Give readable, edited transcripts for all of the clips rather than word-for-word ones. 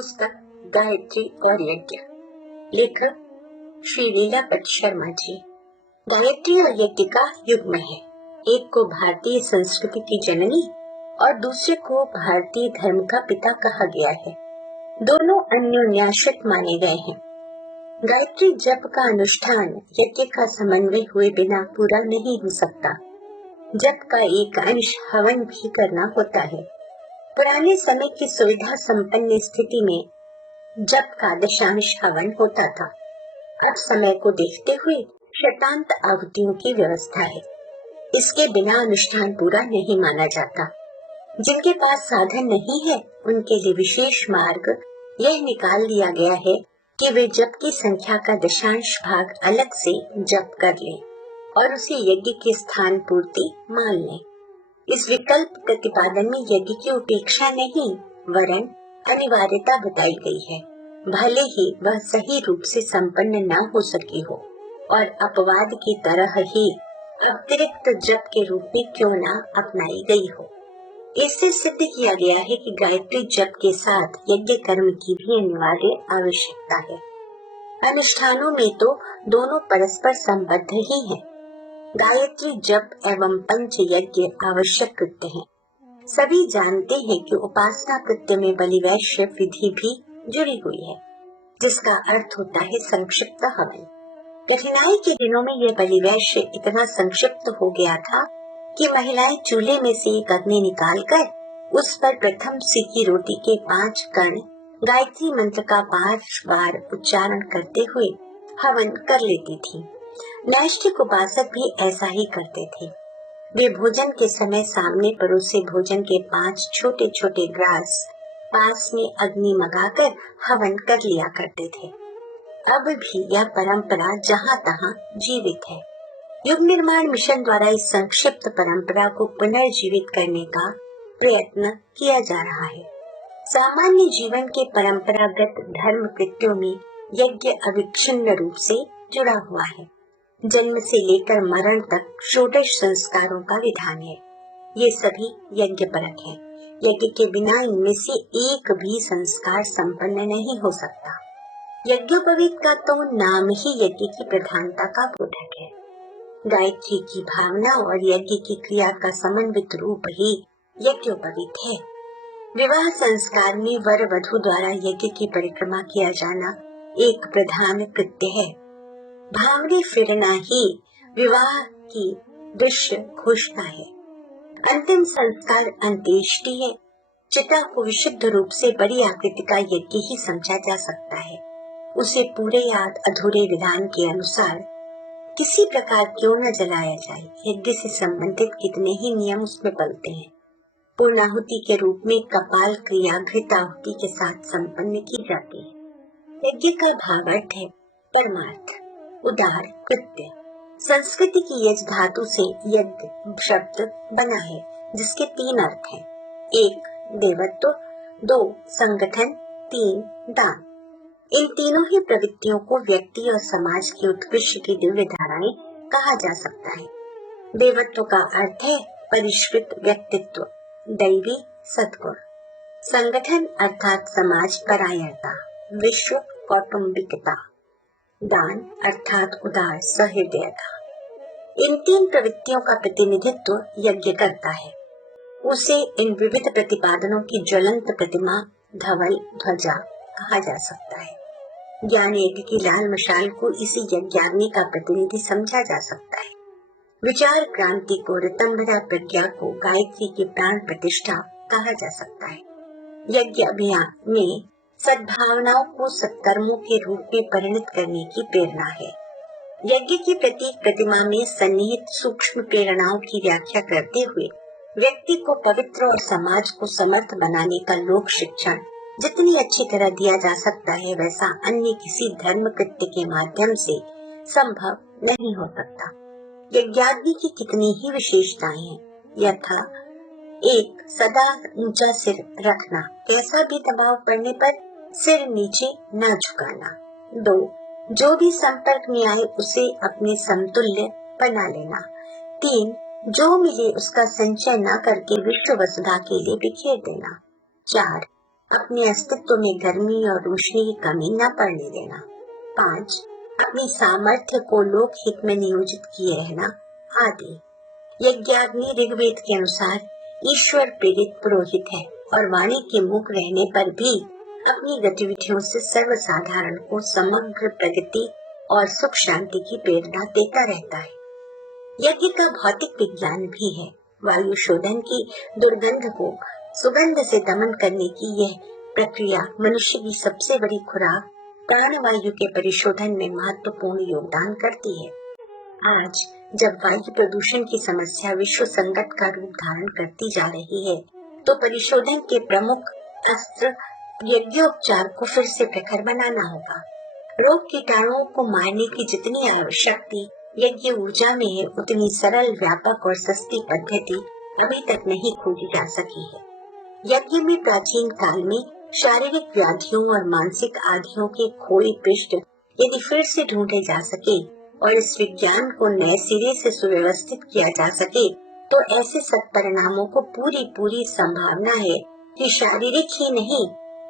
पुस्तक गायत्री और यज्ञ, लेखक श्री लीलापत शर्मा जी। गायत्री और यज्ञ का युग्म है। एक को भारतीय संस्कृति की जननी और दूसरे को भारतीय धर्म का पिता कहा गया है। दोनों अन्योन्याश्रित माने गए हैं। गायत्री जप का अनुष्ठान यज्ञ का समन्वय हुए बिना पूरा नहीं हो सकता। जप का एक अंश हवन भी करना होता है। पुराने समय की सुविधा संपन्न स्थिति में जप का दशांश हवन होता था। अब समय को देखते हुए शतांत आहुतियों की व्यवस्था है। इसके बिना अनुष्ठान पूरा नहीं माना जाता। जिनके पास साधन नहीं है उनके लिए विशेष मार्ग यह निकाल लिया गया है कि वे जप की संख्या का दशांश भाग अलग से जप कर लें और उसे यज्ञ के स्थान पूर्ति मान लें। इस विकल्प प्रतिपादन में यज्ञ की उपेक्षा नहीं वरन अनिवार्यता बताई गई है, भले ही वह सही रूप से संपन्न न हो सकी हो और अपवाद की तरह ही अतिरिक्त जप के रूप में क्यों न अपनाई गई हो। इससे सिद्ध किया गया है कि गायत्री जप के साथ यज्ञ कर्म की भी अनिवार्य आवश्यकता है। अनुष्ठानों में तो दोनों परस्पर संबद्ध ही हैं। गायत्री जप एवं पंच यज्ञ आवश्यक कृत्य हैं। सभी जानते हैं कि उपासना कृत्य में बलिवैश्य विधि भी जुड़ी हुई है, जिसका अर्थ होता है संक्षिप्त हवन। कठिनाई के दिनों में यह बलिवैश्य इतना संक्षिप्त हो गया था कि महिलाएं चूल्हे में से एक अग्नि निकालकर उस पर प्रथम सीखी रोटी के 5 कण गायत्री मंत्र का 5 बार उच्चारण करते हुए हवन कर लेती थी। नैष्ठिक उपासक भी ऐसा ही करते थे। वे भोजन के समय सामने परोसे भोजन के 5 छोटे छोटे ग्रास पास में अग्नि मंगाकर हवन कर लिया करते थे। अब भी यह परंपरा जहाँ तहाँ जीवित है। युग निर्माण मिशन द्वारा इस संक्षिप्त परंपरा को पुनर्जीवित करने का प्रयत्न किया जा रहा है। सामान्य जीवन के परंपरागत धर्म कृत्यों में यज्ञ अविच्छिन्न रूप से जुड़ा हुआ है। जन्म से लेकर मरण तक षोडश संस्कारों का विधान है। ये सभी यज्ञ परक है। यज्ञ के बिना इनमें से एक भी संस्कार संपन्न नहीं हो सकता। यज्ञोपवीत का तो नाम ही यज्ञ की प्रधानता का बोधक है। गायत्री की भावना और यज्ञ की क्रिया का समन्वित रूप ही यज्ञोपवीत है। विवाह संस्कार में वर वधू द्वारा यज्ञ की परिक्रमा किया जाना एक प्रधान कृत्य है। भावने फिरना ही विवाह की दृश्य घोषणा है। अंतिम संस्कार अंत्येष्टि है। चिता को विशुद्ध रूप से बड़ी आकृति का यज्ञ ही समझा जा सकता है। उसे पूरे या अधूरे विधान के अनुसार किसी प्रकार क्यों न जलाया जाए, यज्ञ से संबंधित कितने ही नियम उसमें पलते हैं। पूर्णाहुति के रूप में कपाल क्रिया घृताहुति के साथ संपन्न की जाती है। यज्ञ का भावार्थ है परमार्थ, उदार कृत्य। संस्कृति की यज धातु से यज्ञ शब्द बना है, जिसके 3 अर्थ हैं। 1 देवत्व, 2 संगठन, 3 दान। इन तीनों ही प्रवृत्तियों को व्यक्ति और समाज की उत्कृष्ट की दिव्य धाराएं कहा जा सकता है। देवत्व का अर्थ है परिष्कृत व्यक्तित्व, दैवी सद्गुण। संगठन अर्थात समाज परायणता, विश्व कौटुंबिकता। दान अर्थात उदार सहृदयता। इन 3 प्रवृत्तियों का प्रतिनिधित्व यज्ञ करता है। उसे इन विविध प्रतिपादनों की ज्वलंत प्रतिमा, धवल ध्वजा कहा जा सकता है। ज्ञान यज्ञ की लाल मशाल को इसी यज्ञाग्नि का प्रतिनिधि समझा जा सकता है। विचार क्रांति को, ऋतंभरा प्रज्ञा को गायत्री की प्राण प्रतिष्ठा कहा जा सकता है। यज्ञ अभियान में सद्भावनाओं को सत्कर्मों के रूप में परिणत करने की प्रेरणा है। यज्ञ की प्रतीक प्रतिमा में सन्निहित सूक्ष्म प्रेरणाओं की व्याख्या करते हुए व्यक्ति को पवित्र और समाज को समर्थ बनाने का लोक शिक्षण जितनी अच्छी तरह दिया जा सकता है, वैसा अन्य किसी धर्म कृत्य के माध्यम से संभव नहीं हो सकता। यज्ञाग्नि की कितनी ही विशेषताएं हैं, यथा 1 सदा ऊंचा सिर रखना, कैसा भी दबाव पड़ने पर सिर नीचे न झुकाना। 2 जो भी संपर्क में आए उसे अपने समतुल्य बना लेना। 3 जो मिले उसका संचय न करके विश्व वसुधा के लिए बिखेर देना। 4 अपने अस्तित्व में गर्मी और रोशनी की कमी न पड़ने देना। 5. अपनी सामर्थ्य को लोक हित में नियोजित किए रहना आदि। यज्ञाग्नि ऋग्वेद के अनुसार ईश्वर प्रेरित पुरोहित है और वाणी के मुख रहने पर भी अपनी गतिविधियों से सर्वसाधारण को समग्र प्रगति और सुख शांति की प्रेरणा देता रहता है। यज्ञ का भौतिक विज्ञान भी है। वायु शोधन की दुर्गंध को सुगंध से दमन करने की यह प्रक्रिया मनुष्य की सबसे बड़ी खुराक प्राणवायु के परिशोधन में महत्वपूर्ण योगदान करती है। आज जब वायु प्रदूषण की समस्या विश्व संकट का रूप धारण करती जा रही है, तो परिशोधन के प्रमुख अस्त्र यज्ञोपचार को फिर से प्रखर बनाना होगा। रोग कीटाणुओं को मारने की जितनी आवश्यकता यज्ञ ऊर्जा में है, उतनी सरल, व्यापक और सस्ती पद्धति अभी तक नहीं खोजी जा सकी है। यज्ञ में प्राचीन काल में शारीरिक व्याधियों और मानसिक आधियों के खोए पृष्ठ यदि फिर से ढूंढे जा सके और इस विज्ञान को नए सिरे से सुव्यवस्थित किया जा सके, तो ऐसे सत्परिणामों को पूरी संभावना है कि शारीरिक ही नहीं,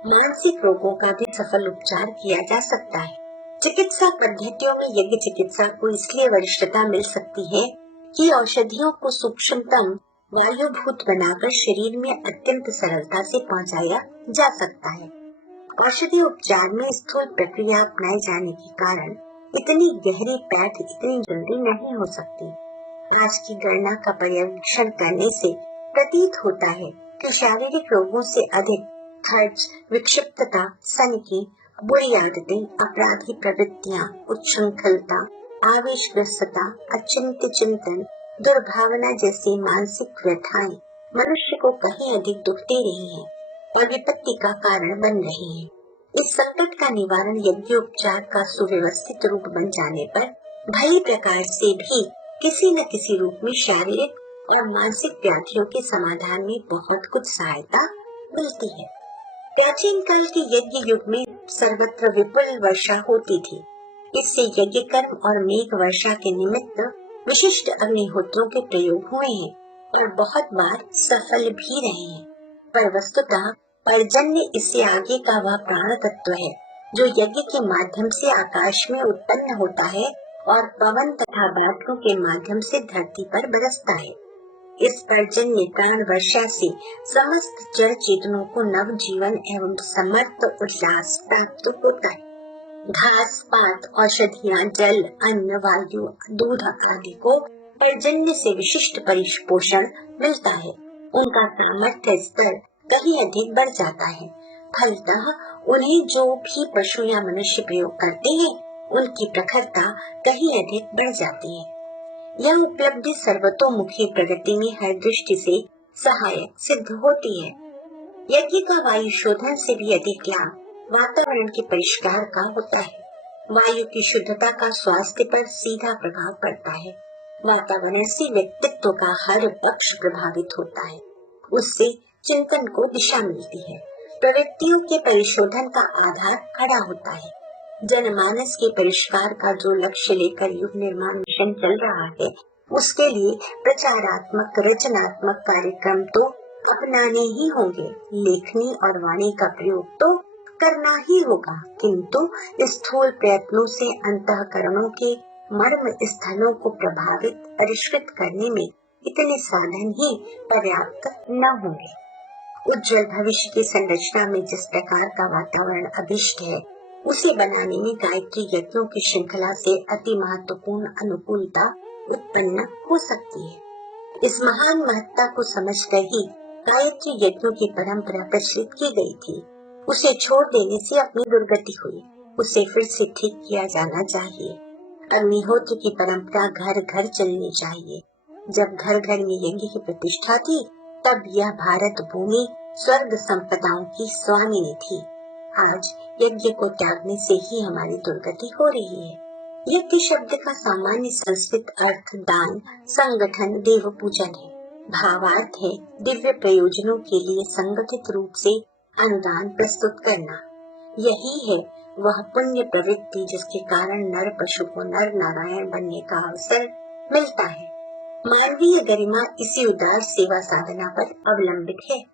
मानसिक रोगों का भी सफल उपचार किया जा सकता है। चिकित्सा पद्धतियों में यज्ञ चिकित्सा को इसलिए वरिष्ठता मिल सकती है कि औषधियों को सूक्ष्मतम वायुभूत बनाकर शरीर में अत्यंत सरलता से पहुंचाया जा सकता है। औषधि उपचार में स्थूल प्रक्रिया अपनाए जाने के कारण इतनी गहरी पैठ इतनी जल्दी नहीं हो सकती। आज की गणना का पर्यवेक्षण करने से प्रतीत होता है कि शारीरिक रोगों से अधिक खर्च, विक्षिप्तता, सनकी, बुरी आदतें, अपराधी प्रवृत्तियां, उच्छृंखलता, आवेशग्रस्तता, अचिंत्य चिंतन, दुर्भावना जैसी मानसिक व्यथाएं मनुष्य को कहीं अधिक दुख दे रही हैं और विपत्ति का कारण बन रही हैं। इस संकट का निवारण यज्ञोपचार का सुव्यवस्थित रूप बन जाने पर भली प्रकार से भी किसी न किसी रूप में शारीरिक और मानसिक व्याधियों के समाधान में बहुत कुछ सहायता मिलती है। प्राचीन काल के यज्ञ युग में सर्वत्र विपुल वर्षा होती थी। इससे यज्ञ कर्म और मेघ वर्षा के निमित्त विशिष्ट अग्निहोत्रों के प्रयोग हुए हैं और बहुत बार सफल भी रहे हैं। पर वस्तुतः पर्जन्य इससे आगे का वह प्राण तत्व है जो यज्ञ के माध्यम से आकाश में उत्पन्न होता है और पवन तथा बादलों के माध्यम से धरती पर बरसता है। इस पर्जन्य प्राण वर्षा से समस्त जड़ चेतनों को नव जीवन एवं समर्थ उल्लास प्राप्त होता है। घास पात, औषधियाँ, जल, अन्न, वायु, दूध आदि को पर्जन्य से विशिष्ट परिपोषण मिलता है। उनका सामर्थ्य स्तर कहीं अधिक बढ़ जाता है। फलतः उन्हें जो भी पशु या मनुष्य प्रयोग करते हैं, उनकी प्रखरता कहीं अधिक बढ़ जाती है। यह उपलब्धि सर्वतोमुखी प्रगति में हर दृष्टि से सहायक सिद्ध होती है। यज्ञ का वायु शोधन से भी अधिक लाभ वातावरण के परिष्कार का होता है। वायु की शुद्धता का स्वास्थ्य पर सीधा प्रभाव पड़ता है। वातावरण से व्यक्तित्व का हर पक्ष प्रभावित होता है। उससे चिंतन को दिशा मिलती है। प्रवृत्तियों के परिशोधन का आधार खड़ा होता है। जनमानस के परिष्कार का जो लक्ष्य लेकर युग निर्माण मिशन चल रहा है, उसके लिए प्रचारात्मक, रचनात्मक कार्यक्रम तो अपनाने ही होंगे। लेखनी और वाणी का प्रयोग तो करना ही होगा, किंतु स्थूल प्रयत्नों से अंतःकरणों के मर्म स्थलों को प्रभावित, परिष्कृत करने में इतने साधन ही पर्याप्त न होंगे। उज्जवल भविष्य की संरचना में जिस प्रकार का वातावरण अभिष्ट है, उसे बनाने में गायत्री यज्ञों की श्रृंखला से अति महत्वपूर्ण अनुकूलता उत्पन्न हो सकती है। इस महान महत्ता को समझकर ही गायत्री यज्ञों की परंपरा प्रचलित की गई थी। उसे छोड़ देने से अपनी दुर्गति हुई। उसे फिर से ठीक किया जाना चाहिए। अग्निहोत्र की परंपरा घर घर चलनी चाहिए। जब घर घर में यज्ञ की प्रतिष्ठा थी, तब यह भारत भूमि स्वर्ग संपदाओं की स्वामिनी थी। आज यज्ञ को त्यागने से ही हमारी दुर्गति हो रही है। यज्ञ शब्द का सामान्य संस्कृत अर्थ दान, संगठन, देव पूजन है। भावार्थ है दिव्य प्रयोजनों के लिए संगठित रूप से अनुदान प्रस्तुत करना। यही है वह पुण्य प्रवृत्ति जिसके कारण नर पशु को नर नारायण बनने का अवसर मिलता है। मानवीय गरिमा इसी उदार सेवा साधना पर अवलंबित है।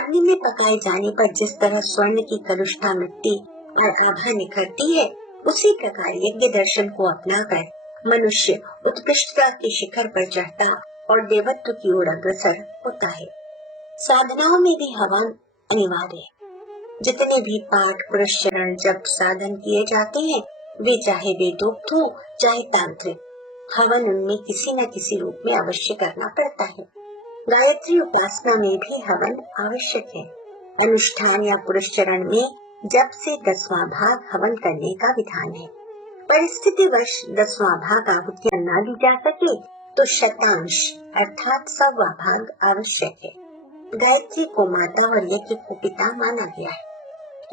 अग्नि में पकाए जाने पर जिस तरह स्वर्ण की कलुष्ठा मिट्टी और आभा निखरती है, उसी प्रकार यज्ञ दर्शन को अपनाकर मनुष्य उत्कृष्टता के शिखर पर चढ़ता और देवत्व की ओर अग्रसर होता है। साधनाओं में भी हवन अनिवार्य है। जितने भी पाठ, पुरस्चरण, जप, साधन किए जाते हैं, वे चाहे वेदोक्त हो चाहे तांत्रिक, हवन उनमें किसी न किसी रूप में अवश्य करना पड़ता है। गायत्री उपासना में भी हवन आवश्यक है। अनुष्ठान या पुरस्चरण में जप से 10वां भाग हवन करने का विधान है। परिस्थिति वर्ष 10वां भाग आहुतियां न दी जा सके तो शतांश अर्थात 100वां भाग आवश्यक है। गायत्री को माता और यज्ञ को पिता माना गया है।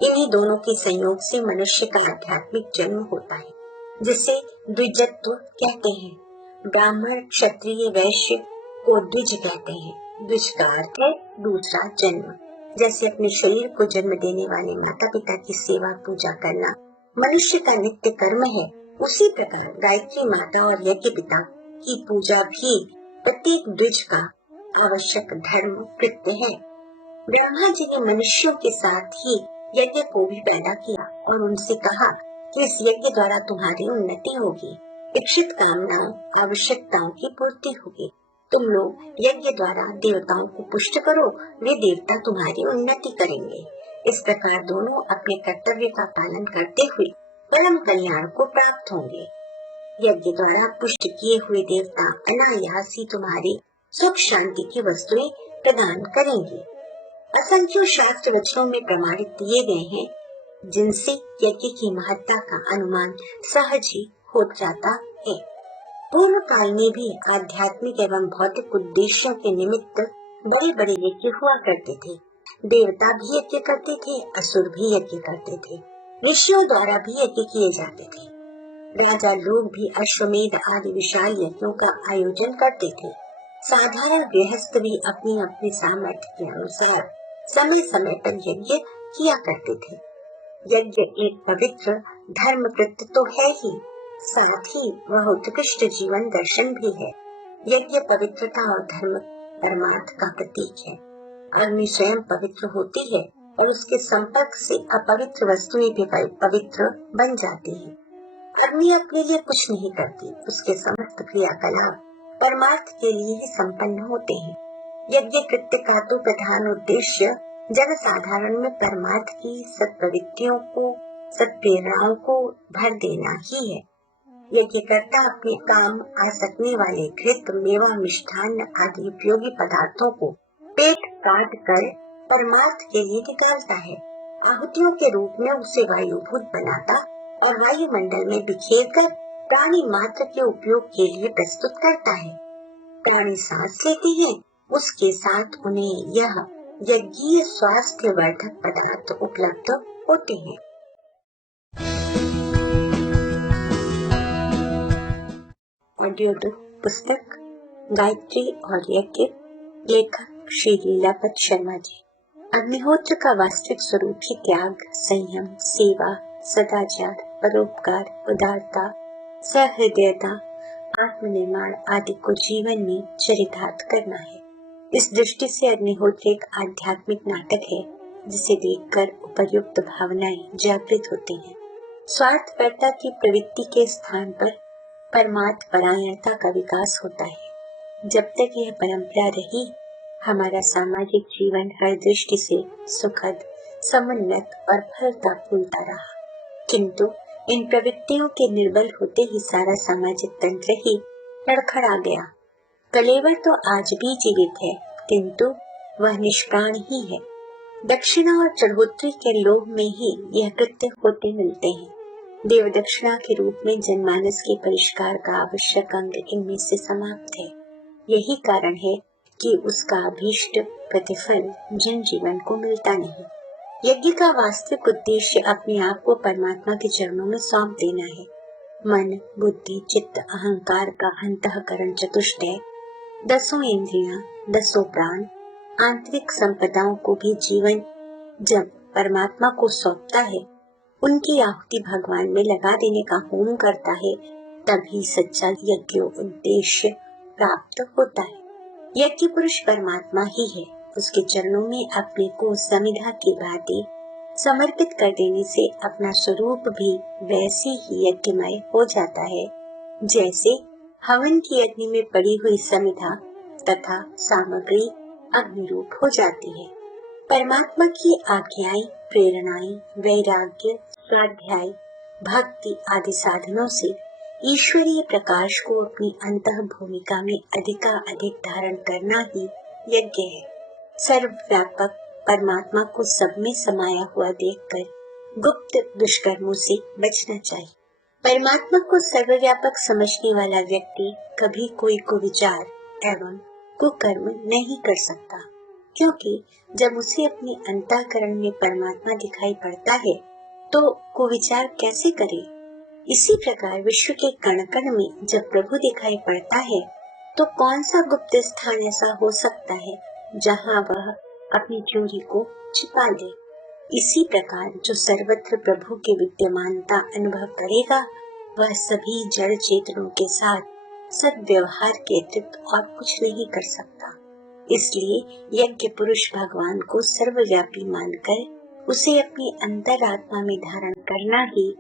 इन्हीं दोनों के संयोग से मनुष्य का आध्यात्मिक जन्म होता है, जिसे द्विजत्व कहते हैं। ब्राह्मण, क्षत्रिय, वैश्य को द्विज कहते हैं। द्विज का अर्थ है दूसरा जन्म। जैसे अपने शरीर को जन्म देने वाले माता पिता की सेवा पूजा करना मनुष्य का नित्य कर्म है, उसी प्रकार गायत्री माता और यज्ञ पिता की पूजा भी प्रत्येक द्विज का आवश्यक धर्म कृत्य है। ब्रह्मा जी ने मनुष्यों के साथ ही यज्ञ को भी पैदा किया और उनसे कहा कि इस यज्ञ द्वारा तुम्हारी उन्नति होगी, इच्छित कामनाओं, आवश्यकताओं की पूर्ति होगी। तुम लोग यज्ञ द्वारा देवताओं को पुष्ट करो, वे देवता तुम्हारी उन्नति करेंगे। इस प्रकार दोनों अपने कर्तव्य का पालन करते हुए परम कल्याण को प्राप्त होंगे। यज्ञ द्वारा पुष्ट किए हुए देवता अनायास ही तुम्हारी सुख शांति की वस्तुएं प्रदान करेंगे। असंख्य शास्त्र वचनों में प्रमाणित किए गए हैं, जिनसे यज्ञ की महत्ता का अनुमान सहज ही हो जाता है। पूर्व काल में भी आध्यात्मिक एवं भौतिक उद्देश्यों के निमित्त बड़े बड़े यज्ञ हुआ करते थे। देवता भी यज्ञ करते थे, असुर भी यज्ञ करते थे, ऋषियों द्वारा भी यज्ञ किए जाते थे। राजा लोग भी अश्वमेध आदि विशाल यज्ञों का आयोजन करते थे। साधारण गृहस्थ भी अपनी अपनी सामर्थ्य के अनुसार समय समय पर यज्ञ किया करते थे। यज्ञ एक पवित्र धर्म कृत्य तो है ही, साथ ही वह उत्कृष्ट जीवन दर्शन भी है। यज्ञ पवित्रता और धर्म परमार्थ का प्रतीक है। अग्नि स्वयं पवित्र होती है और उसके संपर्क से अपवित्र वस्तुएं भी पवित्र बन जाती है। अग्नि अपने लिए कुछ नहीं करती, उसके समस्त क्रियाकलाप परमार्थ के लिए ही संपन्न होते हैं। यज्ञ कृत्य का तो प्रधान उद्देश्य जन साधारण में परमार्थ की सत्प्रवृत्तियों को, सत्प्रेरणाओं को भर देना ही है। यज्ञकर्ता अपने काम आ सकने वाले घृत, मेवा, मिष्ठान्न आदि उपयोगी पदार्थों को पेट काट कर परमार्थ के लिए निकालता है। आहुतियों के रूप में उसे वायुभूत बनाता और वायुमंडल में बिखेर कर प्राणी मात्र के उपयोग के लिए प्रस्तुत करता है। प्राणी सांस लेते हैं, उसके साथ उन्हें यह यज्ञीय स्वास्थ्य वर्धक पदार्थ उपलब्ध होते हैं। ऑडियो बुक पुस्तक गायत्री और यज्ञ, लेखक श्री लीलापत शर्मा जी। अग्निहोत्र का वास्तविक स्वरूप ही त्याग, संयम, सेवा, सदाचार, परोपकार, उदारता, सहृदयता, आत्मनिर्माण आदि को जीवन में चरितार्थ करना है। इस दृष्टि से अग्निहोत्र एक आध्यात्मिक नाटक है, जिसे देखकर उपर्युक्त भावनाएं जागृत होती हैं। स्वार्थपरता की प्रवृत्ति के स्थान पर परमार्थ परायणता का विकास होता है। जब तक यह परंपरा रही, हमारा सामाजिक जीवन हर दृष्टि से सुखद, समुन्नत और फलता फूलता रहा। किंतु इन प्रवृत्तियों के निर्बल होते ही सारा सामाजिक तंत्र ही लड़खड़ा गया। कलेवर तो आज भी जीवित है, किंतु वह निष्प्राण ही है। दक्षिणा और चढ़ोतरी के लोभ में ही यह कृत्य होते मिलते हैं। देव दक्षिणा के रूप में जनमानस के परिष्कार का आवश्यक अंग इनमें से समाप्त है। यही कारण है कि उसका अभीष्ट प्रतिफल जनजीवन को मिलता नहीं। यज्ञ का वास्तविक उद्देश्य अपने आप को परमात्मा के चरणों में सौंप देना है। मन, बुद्धि, चित्त, अहंकार का अंतःकरण चतुष्टय, 10 इंद्रियां, 10 प्राण, आंतरिक संपदाओं को भी जीवन जब परमात्मा को सौंपता है, उनकी आहुति भगवान में लगा देने का होम करता है, तभी सच्चा यज्ञ उद्देश्य प्राप्त होता है। यज्ञ पुरुष परमात्मा ही है, उसके चरणों में अपने को समिधा की भांति समर्पित कर देने से अपना स्वरूप भी वैसे ही यज्ञमय हो जाता है जैसे हवन की अग्नि में पड़ी हुई समिधा तथा सामग्री अग्नि रूप हो जाती है। परमात्मा की आज्ञाएं, प्रेरणाएं, वैराग्य, स्वाध्याय, भक्ति आदि साधनों से ईश्वरीय प्रकाश को अपनी अंतः भूमिका में अधिकाधिक धारण करना ही यज्ञ है। सर्वव्यापक परमात्मा को सब में समाया हुआ देखकर गुप्त दुष्कर्मों से बचना चाहिए। परमात्मा को सर्वव्यापक समझने वाला व्यक्ति कभी कोई कुविचार एवं कुकर्म नहीं कर सकता, क्योंकि जब उसे अपने अंतःकरण में परमात्मा दिखाई पड़ता है तो कुविचार कैसे करे। इसी प्रकार विश्व के कण कण में जब प्रभु दिखाई पड़ता है तो कौन सा गुप्त स्थान ऐसा हो सकता है जहाँ वह अपनी चोरी को छिपा ले। इसी प्रकार जो सर्वत्र प्रभु की विद्यमानता अनुभव करेगा वह सभी जड़ चेतनों के साथ सद्व्यवहार के अतिरिक्त और कुछ नहीं कर सकता। इसलिए यज्ञ पुरुष भगवान को सर्वव्यापी मानकर उसे अपनी अंतरात्मा में धारण करना ही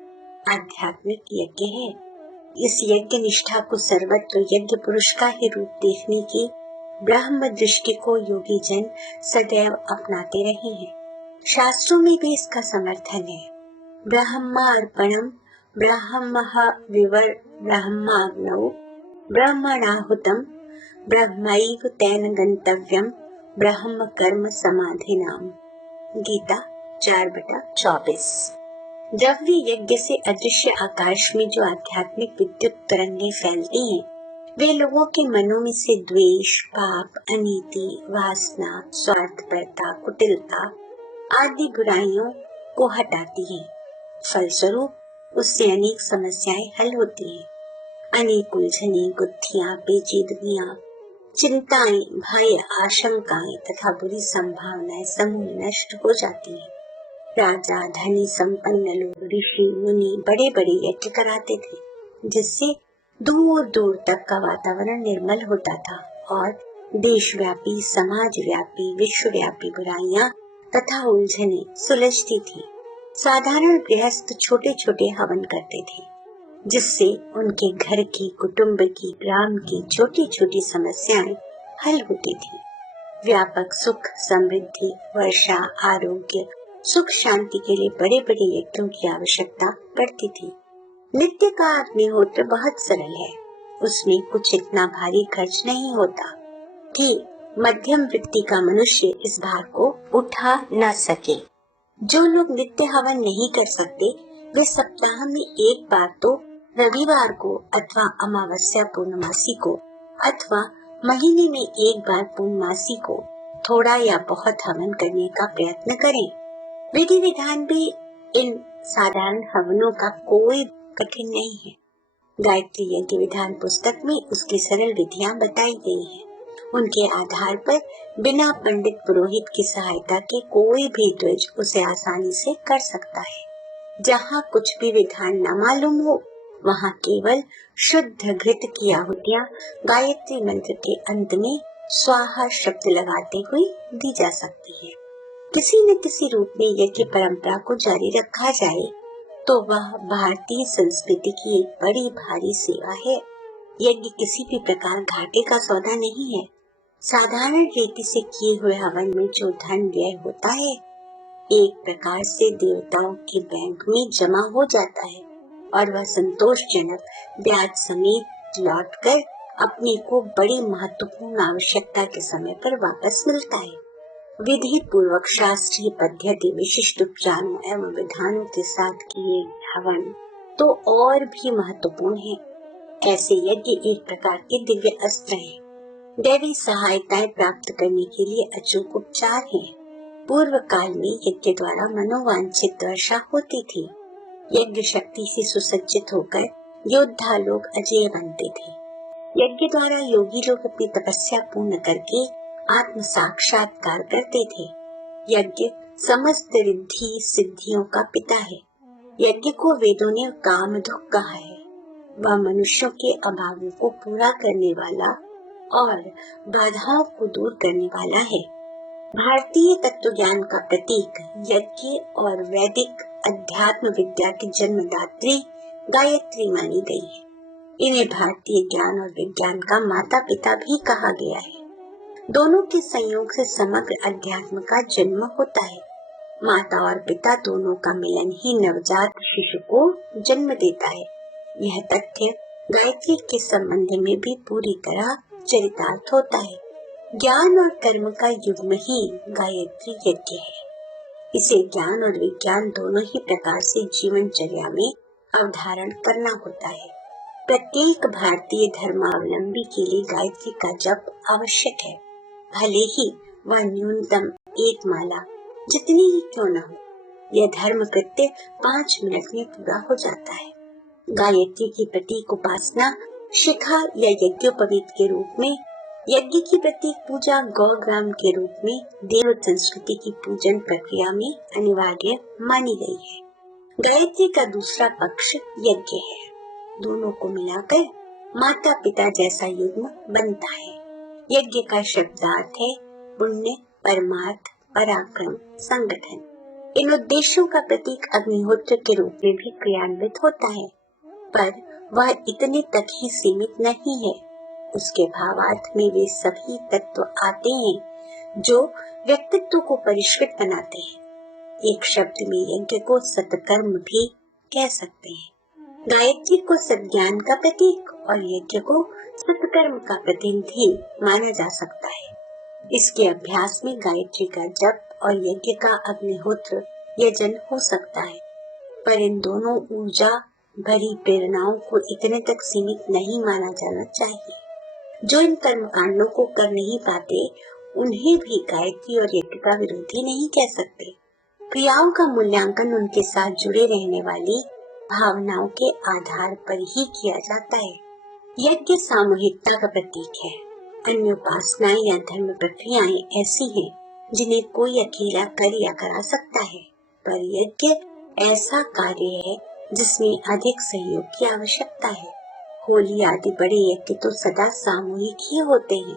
आध्यात्मिक यज्ञ है। इस यज्ञ निष्ठा को सर्वत्र यज्ञ पुरुष का ही रूप देखने की ब्रह्म दृष्टि को योगी जन सदैव अपनाते रहे हैं। शास्त्रों में भी इसका समर्थन है। ब्रह्मार्पणम ब्रह्मः विवर ब्रह्माग्नौ ब्रह्मणाहुतम ब्रह्मैव तेन गंतव्यम ब्रह्म कर्म समाधिनाम। गीता 4/24। द्रव्य यज्ञ से अदृश्य आकाश में जो आध्यात्मिक विद्युत तरंगे फैलती हैं, वे लोगों के मनों में से द्वेष, पाप, अनीति, वासना, स्वार्थपरता, कुटिलता आदि बुराइयों को हटाती हैं। फलस्वरूप उससे अनेक समस्याएं हल होती हैं। अनेक उलझने, गुत्थियां, पेचीदगियां, चिंताएं, भय, आशंकाएं तथा बुरी संभावनाएं समूह नष्ट हो जाती हैं। राजा, धनी, संपन्न लोग, ऋषि, मुनि बड़े बड़े यज्ञ कराते थे, जिससे दूर दूर तक का वातावरण निर्मल होता था और देशव्यापी, समाजव्यापी, विश्वव्यापी बुराइयां तथा उलझने सुलझती थी। साधारण गृहस्थ छोटे छोटे हवन करते थे, जिससे उनके घर की, कुटुंब की, ग्राम की छोटी छोटी समस्याएं हल होती थी। व्यापक सुख, समृद्धि, वर्षा, आरोग्य, सुख शांति के लिए बड़े बड़े यज्ञों की आवश्यकता पड़ती थी। नित्य का अग्निहोत्र बहुत सरल है, उसमें कुछ इतना भारी खर्च नहीं होता कि मध्यम वृत्ति का मनुष्य इस भार को उठा न सके। जो लोग नित्य हवन नहीं कर सकते, वे सप्ताह में एक बार तो रविवार को अथवा अमावस्या पूर्णमासी को अथवा महीने में एक बार पूर्णमासी को थोड़ा या बहुत हवन करने का प्रयत्न करें। विधि विधान भी इन साधारण हवनों का कोई कठिन नहीं है। गायत्री यज्ञ विधान पुस्तक में उसकी सरल विधियां बताई गई हैं। उनके आधार पर बिना पंडित पुरोहित की सहायता के कोई भी द्विज उसे आसानी से कर सकता है। जहाँ कुछ भी विधान न मालूम हो, वहाँ केवल शुद्ध घृत की आहुतियां गायत्री मंत्र के अंत में स्वाहा शब्द लगाते हुए दी जा सकती है। किसी न किसी रूप में यज्ञ परंपरा को जारी रखा जाए तो वह भारतीय संस्कृति की एक बड़ी भारी सेवा है। यज्ञ किसी भी प्रकार घाटे का सौदा नहीं है। साधारण रीति से किए हुए हवन में जो धन व्यय होता है, एक प्रकार से देवताओं के बैंक में जमा हो जाता है और वह संतोषजनक ब्याज समेत लौटकर अपने को बड़ी महत्वपूर्ण आवश्यकता के समय पर वापस मिलता है। विधि पूर्वक शास्त्रीय पद्धति, विशिष्ट उपचारों एवं विधानों के साथ किए हवन तो और भी महत्वपूर्ण है। ऐसे यज्ञ एक प्रकार के दिव्य अस्त्र हैं। दैवी सहायताएं प्राप्त करने के लिए अचूक उपचार हैं। पूर्व काल में यज्ञ द्वारा मनोवांछित वर्षा होती थी। यज्ञ शक्ति से सुसज्जित होकर योद्धा लोग अजय बनते थे। यज्ञ द्वारा योगी लोग अपनी तपस्या पूर्ण करके आत्म साक्षात्कार करते थे। यज्ञ समस्त रिद्धि सिद्धियों का पिता है। यज्ञ को वेदों ने कामधुक कहा है। वह मनुष्यों के अभावों को पूरा करने वाला और बाधाओं को दूर करने वाला है। भारतीय तत्व ज्ञान का प्रतीक यज्ञ और वैदिक अध्यात्म विद्या की जन्मदात्री गायत्री मानी गई है। इन्हें भारतीय ज्ञान और विज्ञान का माता पिता भी कहा गया है। दोनों के संयोग से समग्र अध्यात्म का जन्म होता है। माता और पिता दोनों का मिलन ही नवजात शिशु को जन्म देता है। यह तथ्य गायत्री के संबंध में भी पूरी तरह चरितार्थ होता है। ज्ञान और कर्म का युग्म ही गायत्री यज्ञ है। इसे ज्ञान और विज्ञान दोनों ही प्रकार से जीवनचर्या में अवधारण करना होता है। प्रत्येक भारतीय धर्मावलंबी के लिए गायत्री का जप आवश्यक है, भले ही वह न्यूनतम एक माला जितनी ही क्यों न हो। यह धर्म कृत्य 5 मिनट में पूरा हो जाता है। गायत्री की प्रतीक उपासना शिखा या यज्ञोपवीत के रूप में, यज्ञ की प्रतीक पूजा गौग्राम के रूप में देव संस्कृति की पूजन प्रक्रिया में अनिवार्य मानी गई है। गायत्री का दूसरा पक्ष यज्ञ है। दोनों को मिलाकर माता पिता जैसा युग्म बनता है। यज्ञ का शब्दार्थ है पुण्य, परमार्थ, पराक्रम, संगठन। इन उद्देश्यों का प्रतीक अग्निहोत्र के रूप में भी क्रियान्वित होता है, पर वह इतने तक ही सीमित नहीं है। उसके भावार्थ में वे सभी तत्व आते हैं जो व्यक्तित्व को परिष्कृत बनाते हैं। एक शब्द में यज्ञ को सत्कर्म भी कह सकते हैं। गायत्री को सज्ञान का प्रतीक और यज्ञ को सत्कर्म का प्रतिनिधि माना जा सकता है। इसके अभ्यास में गायत्री का जप और यज्ञ का अग्निहोत्र यजन हो सकता है, पर इन दोनों ऊर्जा भरी प्रेरणाओं को इतने तक सीमित नहीं माना जाना चाहिए। जो इन कर्म कांडों को कर नहीं पाते, उन्हें भी गायत्री और यज्ञ का विरोधी नहीं कह सकते। क्रियाओं का मूल्यांकन उनके साथ जुड़े रहने वाली भावनाओं के आधार पर ही किया जाता है। यज्ञ सामूहिकता का प्रतीक है। अन्य उपासनाएं या धर्म प्रक्रियाएं ऐसी हैं जिन्हें कोई अकेला कर या करा सकता है, पर यज्ञ ऐसा कार्य है जिसमें अधिक सहयोग की आवश्यकता है। होली आदि बड़े यज्ञ तो सदा सामूहिक ही होते हैं।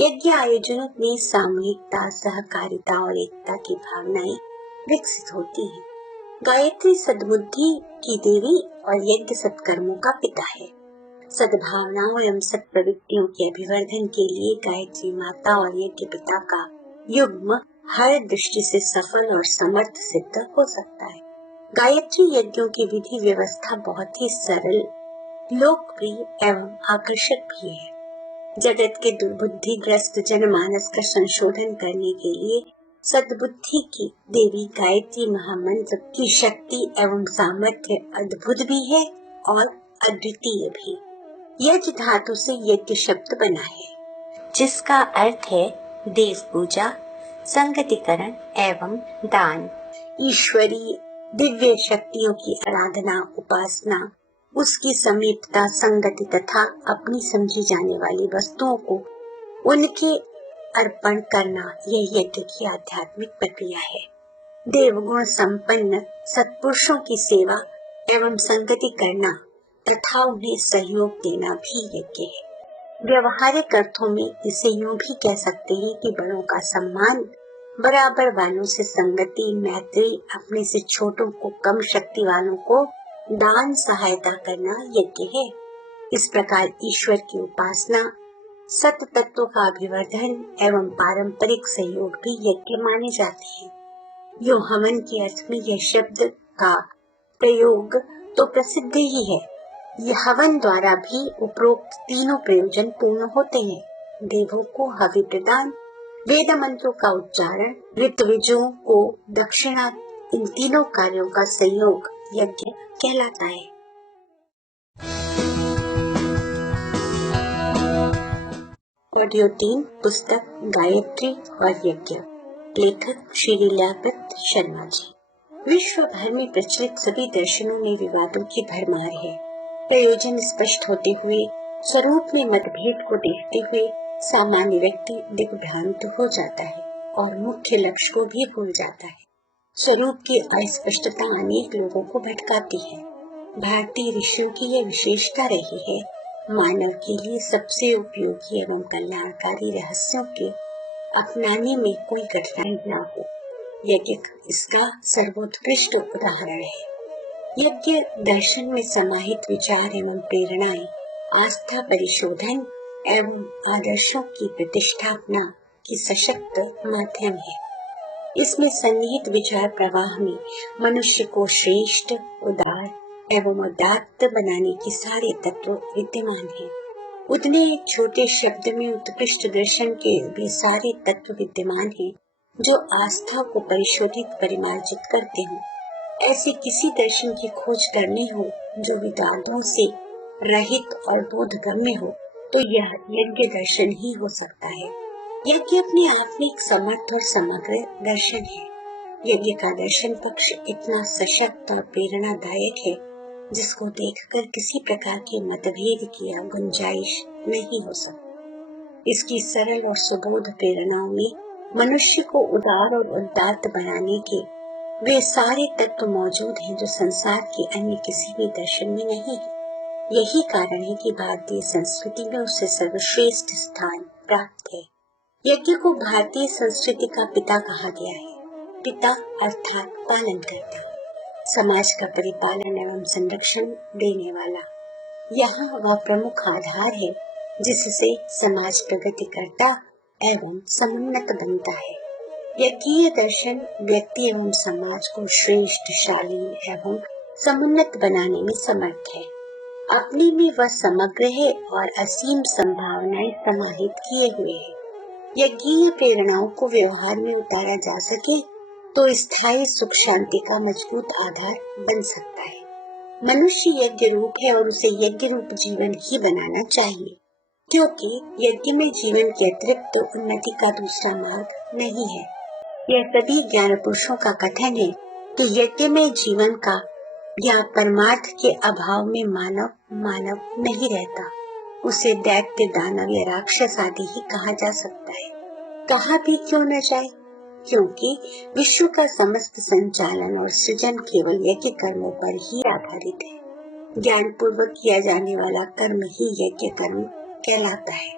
यज्ञ आयोजनों में सामूहिकता, सहकारिता और एकता की भावनाएं विकसित होती हैं। गायत्री सद्बुद्धि की देवी और यज्ञ सत्कर्मों का पिता है। सद्भावनाओं एवं सत्प्रवृत्तियों के अभिवर्धन के लिए गायत्री माता और यज्ञ पिता का युग्म हर दृष्टि से सफल और समर्थ सिद्ध हो सकता है। गायत्री यज्ञों की विधि व्यवस्था बहुत ही सरल, लोकप्रिय एवं आकर्षक भी है। जगत के दुर्बुद्धिग्रस्त जनमानस का संशोधन करने के लिए सद्बुद्धि की देवी गायत्री महामंत्र की शक्ति एवं सामर्थ्य अद्भुत भी है और अद्वितीय भी। यज्ञ धातु से यज्ञ शब्द बना है, जिसका अर्थ है देव पूजा, संगतिकरण एवं दान। ईश्वरीय दिव्य शक्तियों की आराधना, उपासना, उसकी समीपता, संगति तथा अपनी समझी जाने वाली वस्तुओं को उनके अर्पण करना, यह यज्ञ की आध्यात्मिक प्रक्रिया है। देवगुण संपन्न सत्पुरुषों की सेवा एवं संगति करना तथा उन्हें सहयोग देना भी यज्ञ है। व्यवहारिक अर्थों में इसे यूं भी कह सकते हैं कि बड़ों का सम्मान, बराबर वालों से संगति, मैत्री, अपने से छोटों को, कम शक्ति वालों को दान सहायता करना यज्ञ है। इस प्रकार ईश्वर की उपासना, सत्य तत्व का अभिवर्धन एवं पारंपरिक सहयोग भी यज्ञ माने जाते हैं। यूं हवन के अर्थ में यह शब्द का प्रयोग तो प्रसिद्ध ही है। यह हवन द्वारा भी उपरोक्त तीनों प्रयोजन पूर्ण होते हैं। देवों को हवि प्रदान, वेद मंत्रों का उच्चारण, ऋतविजों को दक्षिणा, इन तीनों कार्यों का संयोग यज्ञ कहलाता है। ऑडियो 3 पुस्तक गायत्री और यज्ञ, लेखक श्री लीलावत शर्मा जी। विश्व भर में प्रचलित सभी दर्शनों में विवादों की भरमार है। प्रयोजन स्पष्ट होते हुए, स्वरूप में मतभेद को देखते हुए सामान्य व्यक्ति दिग्भ्रांत हो जाता है और मुख्य लक्ष्य को भी भूल जाता है। स्वरूप की अस्पष्टता अनेक लोगों को भटकाती है। भारतीय ऋषियों की यह विशेषता रही है। मानव के लिए सबसे उपयोगी एवं कल्याणकारी रहस्यों के अपनाने में कोई कठिनाई न हो। यज्ञ इसका सर्वोत्कृष्ट उदाहरण है। यज्ञ दर्शन में समाहित विचार एवं प्रेरणाएं आस्था परिशोधन एवं आदर्शों की प्रतिष्ठापना की सशक्त माध्यम है। इसमें सन्निहित विचार प्रवाह में मनुष्य को श्रेष्ठ, उदार एवं उदात्त बनाने के सारे तत्व विद्यमान हैं। उतने छोटे शब्द में उत्कृष्ट दर्शन के भी सारे तत्व विद्यमान हैं जो आस्था को परिशोधित परिमार्जित करते हों। ऐसे किसी दर्शन की खोज करनी हो जो विवादों से रहित और बोधगम्य हो तो यह यज्ञ दर्शन ही हो सकता है। यज्ञ अपने आप में एक समर्थ और समग्र दर्शन है। यज्ञ का दर्शन पक्ष इतना सशक्त और प्रेरणादायक है जिसको देखकर किसी प्रकार के मतभेद की गुंजाइश नहीं हो सकती। इसकी सरल और सुबोध प्रेरणाओं में मनुष्य को उदार और उदात्त बनाने के वे सारे तत्व मौजूद हैं जो संसार के अन्य किसी भी दर्शन में नहीं है। यही कारण है कि भारतीय संस्कृति में उसे सर्वश्रेष्ठ स्थान प्राप्त है। यज्ञ को भारतीय संस्कृति का पिता कहा गया है। पिता अर्थात पालन करता, समाज का परिपालन एवं संरक्षण देने वाला। यहाँ वह प्रमुख आधार है जिससे समाज प्रगति करता एवं समुन्नत बनता है। यज्ञीय दर्शन व्यक्ति एवं समाज को श्रेष्ठ, शालीन एवं समुन्नत बनाने में समर्थ है। अपने में वह समग्र है और असीम संभावनाएं समाहित किए हुए है। यज्ञीय प्रेरणाओं को व्यवहार में उतारा जा सके तो स्थायी सुख शांति का मजबूत आधार बन सकता है। मनुष्य यज्ञ रूप है और उसे यज्ञ रूप जीवन ही बनाना चाहिए, क्योंकि यज्ञ में जीवन के अतिरिक्त उन्नति का दूसरा मार्ग नहीं है। यह सभी ज्ञान पुरुषों का कथन है कि यज्ञ में जीवन का या परमार्थ के अभाव में मानव नहीं रहता। उसे दैत्य, दानव या राक्षस आदि ही कहा जा सकता है। कहा भी क्यों न जाए, क्योंकि विश्व का समस्त संचालन और सृजन केवल यज्ञ कर्मों पर ही आधारित है। ज्ञान पूर्वक किया जाने वाला कर्म ही यज्ञ कर्म कहलाता है।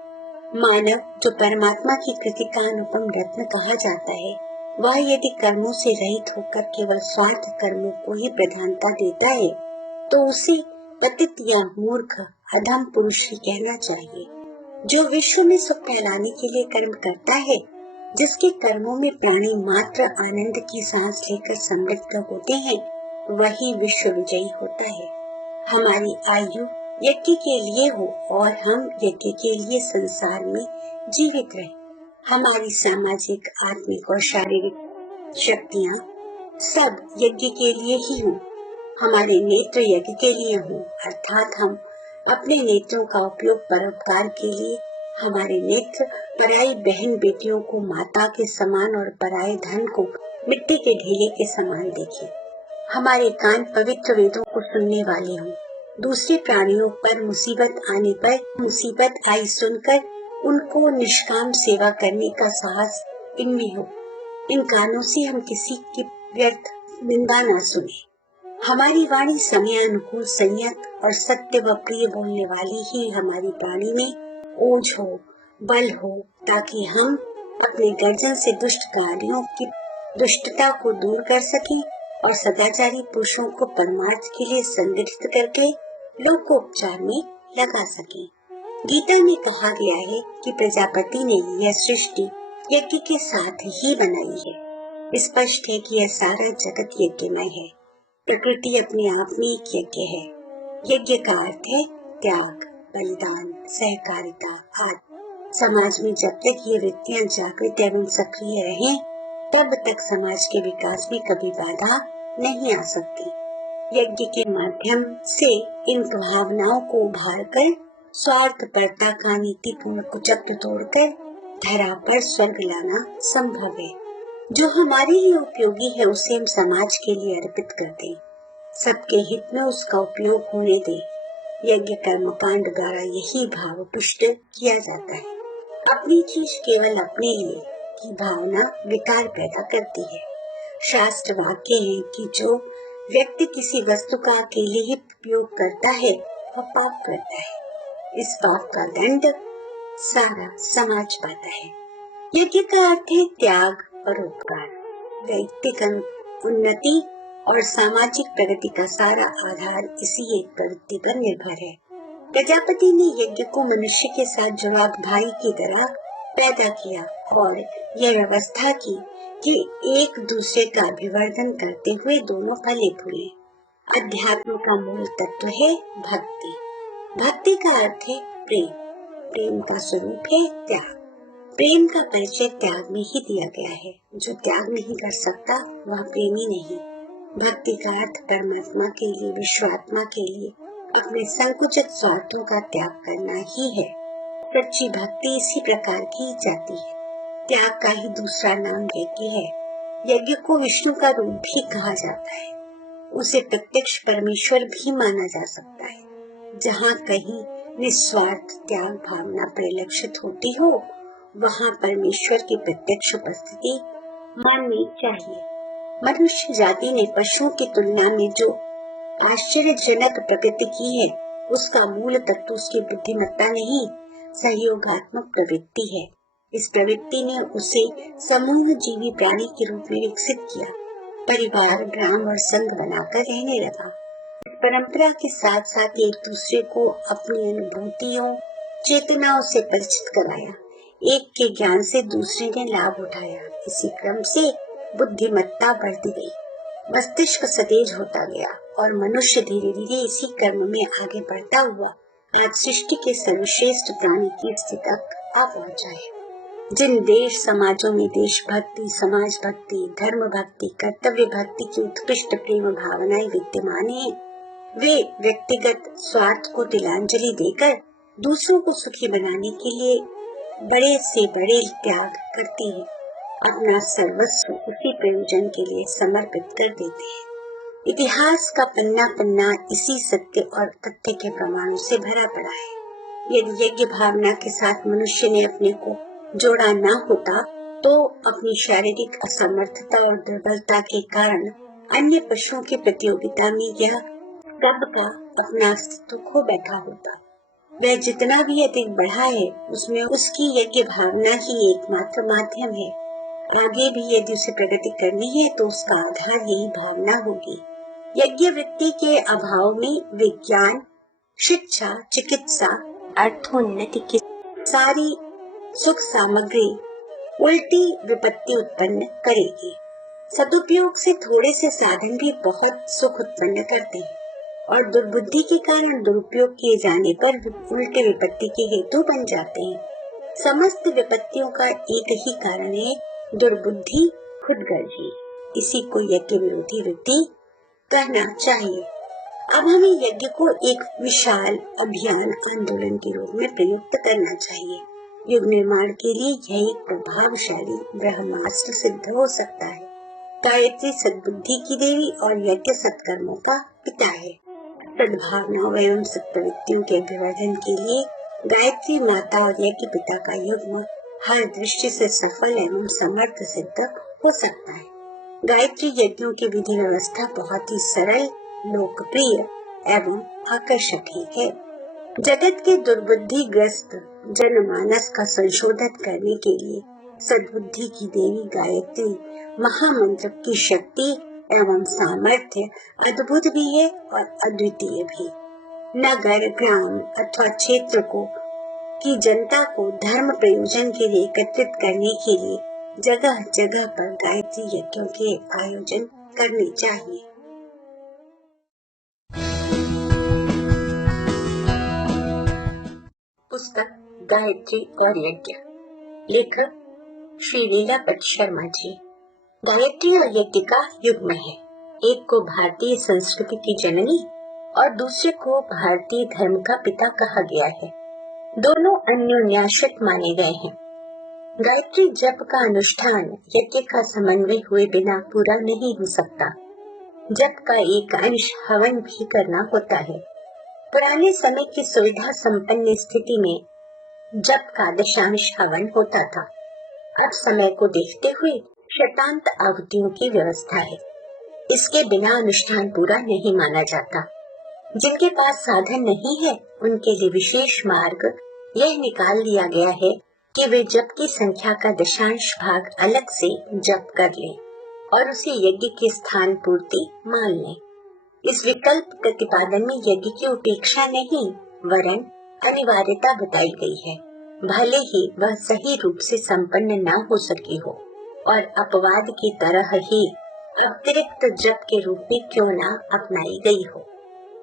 मानव जो परमात्मा की कृति का अनुपम रत्न कहा जाता है, वह यदि कर्मों से रहित होकर केवल स्वार्थ कर्मों को ही प्रधानता देता है तो उसे पतित या मूर्ख, अधम पुरुष ही कहना चाहिए। जो विश्व में सुख फैलाने के लिए कर्म करता है, जिसके कर्मों में प्राणी मात्र आनंद की सांस लेकर समृद्ध होते हैं, वही विश्व विजयी होता है। हमारी आयु यज्ञ के लिए हो और हम यज्ञ के लिए संसार में जीवित रहे। हमारी सामाजिक, आत्मिक और शारीरिक शक्तियाँ सब यज्ञ के लिए ही हों। हमारे नेत्र यज्ञ के लिए हों, अर्थात हम अपने नेत्रों का उपयोग परोपकार के लिए, हमारे नेत्र पराई बहन बेटियों को माता के समान और पराये धन को मिट्टी के ढेले के समान देखें। हमारे कान पवित्र वेदों को सुनने वाले हों। दूसरे प्राणियों पर मुसीबत आई सुनकर उनको निष्काम सेवा करने का साहस इनमें हो। इन कानों से हम किसी की व्यर्थ निंदा न सुने। हमारी वाणी समय अनुकूल, संयत और सत्य व प्रिय बोलने वाली ही हमारी वाणी में ओज हो, बल हो, ताकि हम अपने गर्जन से दुष्ट कार्यों की दुष्टता को दूर कर सकें और सदाचारी पुरुषों को परमार्थ के लिए संगठित करके लोकोपचार में लगा सकें। गीता में कहा गया है कि प्रजापति ने यह सृष्टि यज्ञ के साथ ही बनाई है। स्पष्ट है कि यह सारा जगत यज्ञमय है। प्रकृति अपने आप में एक यज्ञ है। यज्ञ का अर्थ है त्याग, बलिदान, सहकारिता आदि। समाज में जब तक ये वृत्तियां जागृत एवं सक्रिय रहें, तब तक समाज के विकास में कभी बाधा नहीं आ सकती। यज्ञ के माध्यम से इन भावनाओं को उभार कर स्वार्थपरता का नीतिपूर्ण कुचक्र तोड़कर धरा पर स्वर्ग लाना संभव है। जो हमारे लिए उपयोगी है उसे हम समाज के लिए अर्पित कर दें, सबके हित में उसका उपयोग होने दें। यज्ञ कर्म कांड द्वारा यही भाव पुष्ट किया जाता है। अपनी चीज केवल अपने लिए की भावना विकार पैदा करती है। शास्त्र वाक्य है कि जो व्यक्ति किसी वस्तु का अकेले ही उपयोग करता है वह पाप करता है। इस पाप का दंड सारा समाज पाता है। यज्ञ का अर्थ है त्याग और उपकार। व्यक्तिगत उन्नति और सामाजिक प्रगति का सारा आधार इसी एक प्रवृत्ति पर निर्भर है। प्रजापति ने यज्ञ को मनुष्य के साथ जवाबदेही की तरह पैदा किया और यह व्यवस्था की कि एक दूसरे का अभिवर्धन करते हुए दोनों फले फूले। अध्यात्म का मूल तत्व है भक्ति। भक्ति का अर्थ है प्रेम। प्रेम का स्वरूप है त्याग। प्रेम का परिचय त्याग में ही दिया गया है। जो त्याग नहीं कर सकता वह प्रेमी नहीं। भक्ति का अर्थ परमात्मा के लिए, विश्वात्मा के लिए अपने संकुचित स्वार्थों का त्याग करना ही है। सच्ची भक्ति इसी प्रकार की जाती है। त्याग का ही दूसरा नाम यज्ञ है। यज्ञ को विष्णु का रूप भी कहा जाता है। उसे प्रत्यक्ष परमेश्वर भी माना जा सकता है। जहाँ कहीं निस्वार्थ त्याग भावना परिलक्षित होती हो, वहाँ परमेश्वर की प्रत्यक्ष उपस्थिति माननी चाहिए। मनुष्य जाति ने पशुओं की तुलना में जो आश्चर्यजनक प्रगति की है, उसका मूल तत्व उसकी बुद्धिमत्ता नहीं, सहयोगात्मक प्रवृत्ति है। इस प्रवृत्ति ने उसे समूह जीवी प्राणी के रूप में विकसित किया। परिवार, ग्राम और संघ बनाकर रहने लगा। इस परंपरा के साथ साथ एक दूसरे को अपनी अनुभूतियों, चेतनाओं से परिचित कराया। एक के ज्ञान से दूसरे ने लाभ उठाया। इसी क्रम से बुद्धिमत्ता बढ़ती गई, मस्तिष्क सतेज होता गया और मनुष्य धीरे धीरे इसी क्रम में आगे बढ़ता हुआ आज सृष्टि के सर्वश्रेष्ठ प्राणी की स्थिति तक आ पहुंचा है। जिन देश समाजों में देशभक्ति, समाज भक्ति, धर्म भक्ति, कर्तव्य भक्ति की उत्कृष्ट प्रेम भावनाएं विद्यमान है, वे व्यक्तिगत स्वार्थ को तिलांजलि देकर दूसरों को सुखी बनाने के लिए बड़े से बड़े त्याग करती है। अपना सर्वस्व उसी प्रयोजन के लिए समर्पित कर देते हैं। इतिहास का पन्ना पन्ना इसी सत्य और तथ्य के प्रमाणों से भरा पड़ा है। यदि यज्ञ भावना के साथ मनुष्य ने अपने को जोड़ा न होता, तो अपनी शारीरिक असमर्थता और दुर्बलता के कारण अन्य पशुओं की प्रतियोगिता में यह सबका अपना अस्तित्व खो बैठा होता। वह जितना भी अधिक बढ़ा है, उसमें उसकी यज्ञ भावना ही एकमात्र माध्यम है। आगे भी यदि उसे प्रगति करनी है तो उसका आधार यही भावना होगी। यज्ञ वृत्ति के अभाव में विज्ञान, शिक्षा, चिकित्सा, अर्थोन्नति की सारी सुख सामग्री उल्टी विपत्ति उत्पन्न करेगी। सदुपयोग से थोड़े से साधन भी बहुत सुख उत्पन्न करते हैं और दुर्बुद्धि के कारण दुरुपयोग किए जाने पर उल्टे विपत्ति के हेतु बन जाते हैं। समस्त विपत्तियों का एक ही कारण है, दुर्बुद्धि, खुदगर्जी। इसी को यज्ञ विरोधी वृत्ति कहना चाहिए। अब हमें यज्ञ को एक विशाल अभियान आंदोलन के रूप में प्रयुक्त करना चाहिए। युग निर्माण के लिए यह एक प्रभावशाली ब्रह्मास्त्र सिद्ध हो सकता है। गायत्री सद्बुद्धि की देवी और यज्ञ सत्कर्मों का पिता है। सद्भावनाओं एवं सत्प्रवृत्तियों के अभिवर्धन के लिए गायत्री माता और यज्ञ पिता का युग्म हर दृष्टि से सफल एवं समर्थ सिद्ध हो सकता है। गायत्री यज्ञों की विधि व्यवस्था बहुत ही सरल, लोकप्रिय एवं आकर्षक ही है। जगत के दुर्बुद्धि ग्रस्त जनमानस का संशोधन करने के लिए सद्बुद्धि की देवी गायत्री महामंत्र की शक्ति एवं सामर्थ्य अद्भुत भी है और अद्वितीय भी। नगर, ग्राम अथवा क्षेत्र को की जनता को धर्म प्रयोजन के लिए एकत्रित करने के लिए जगह जगह पर गायत्री यज्ञों के आयोजन करने चाहिए। पुस्तक गायत्री और यज्ञ, लेखक श्री लीलापत शर्मा जी। गायत्री और यज्ञ का युग्म है। एक को भारतीय संस्कृति की जननी और दूसरे को भारतीय धर्म का पिता कहा गया है। दोनों अन्योन्याश्रित माने गए हैं। गायत्री जप का अनुष्ठान यज्ञ का समन्वय हुए बिना पूरा नहीं हो सकता। जप का एक अंश हवन भी करना होता है। पुराने समय की सुविधा संपन्न स्थिति में जप का दशांश हवन होता था। अब समय को देखते हुए शतांत आहुतियों की व्यवस्था है। इसके बिना अनुष्ठान पूरा नहीं माना जाता। जिनके पास साधन नहीं है, उनके लिए विशेष मार्ग यह निकाल दिया गया है कि वे जप की संख्या का दशांश भाग अलग से जप कर लें और उसे यज्ञ के स्थान पूर्ति मान लें। इस विकल्प प्रतिपादन में यज्ञ की उपेक्षा नहीं वरन अनिवार्यता बताई गई है, भले ही वह सही रूप से संपन्न न हो सकी हो और अपवाद की तरह ही अतिरिक्त जप के रूप में क्यों न अपनाई गई हो।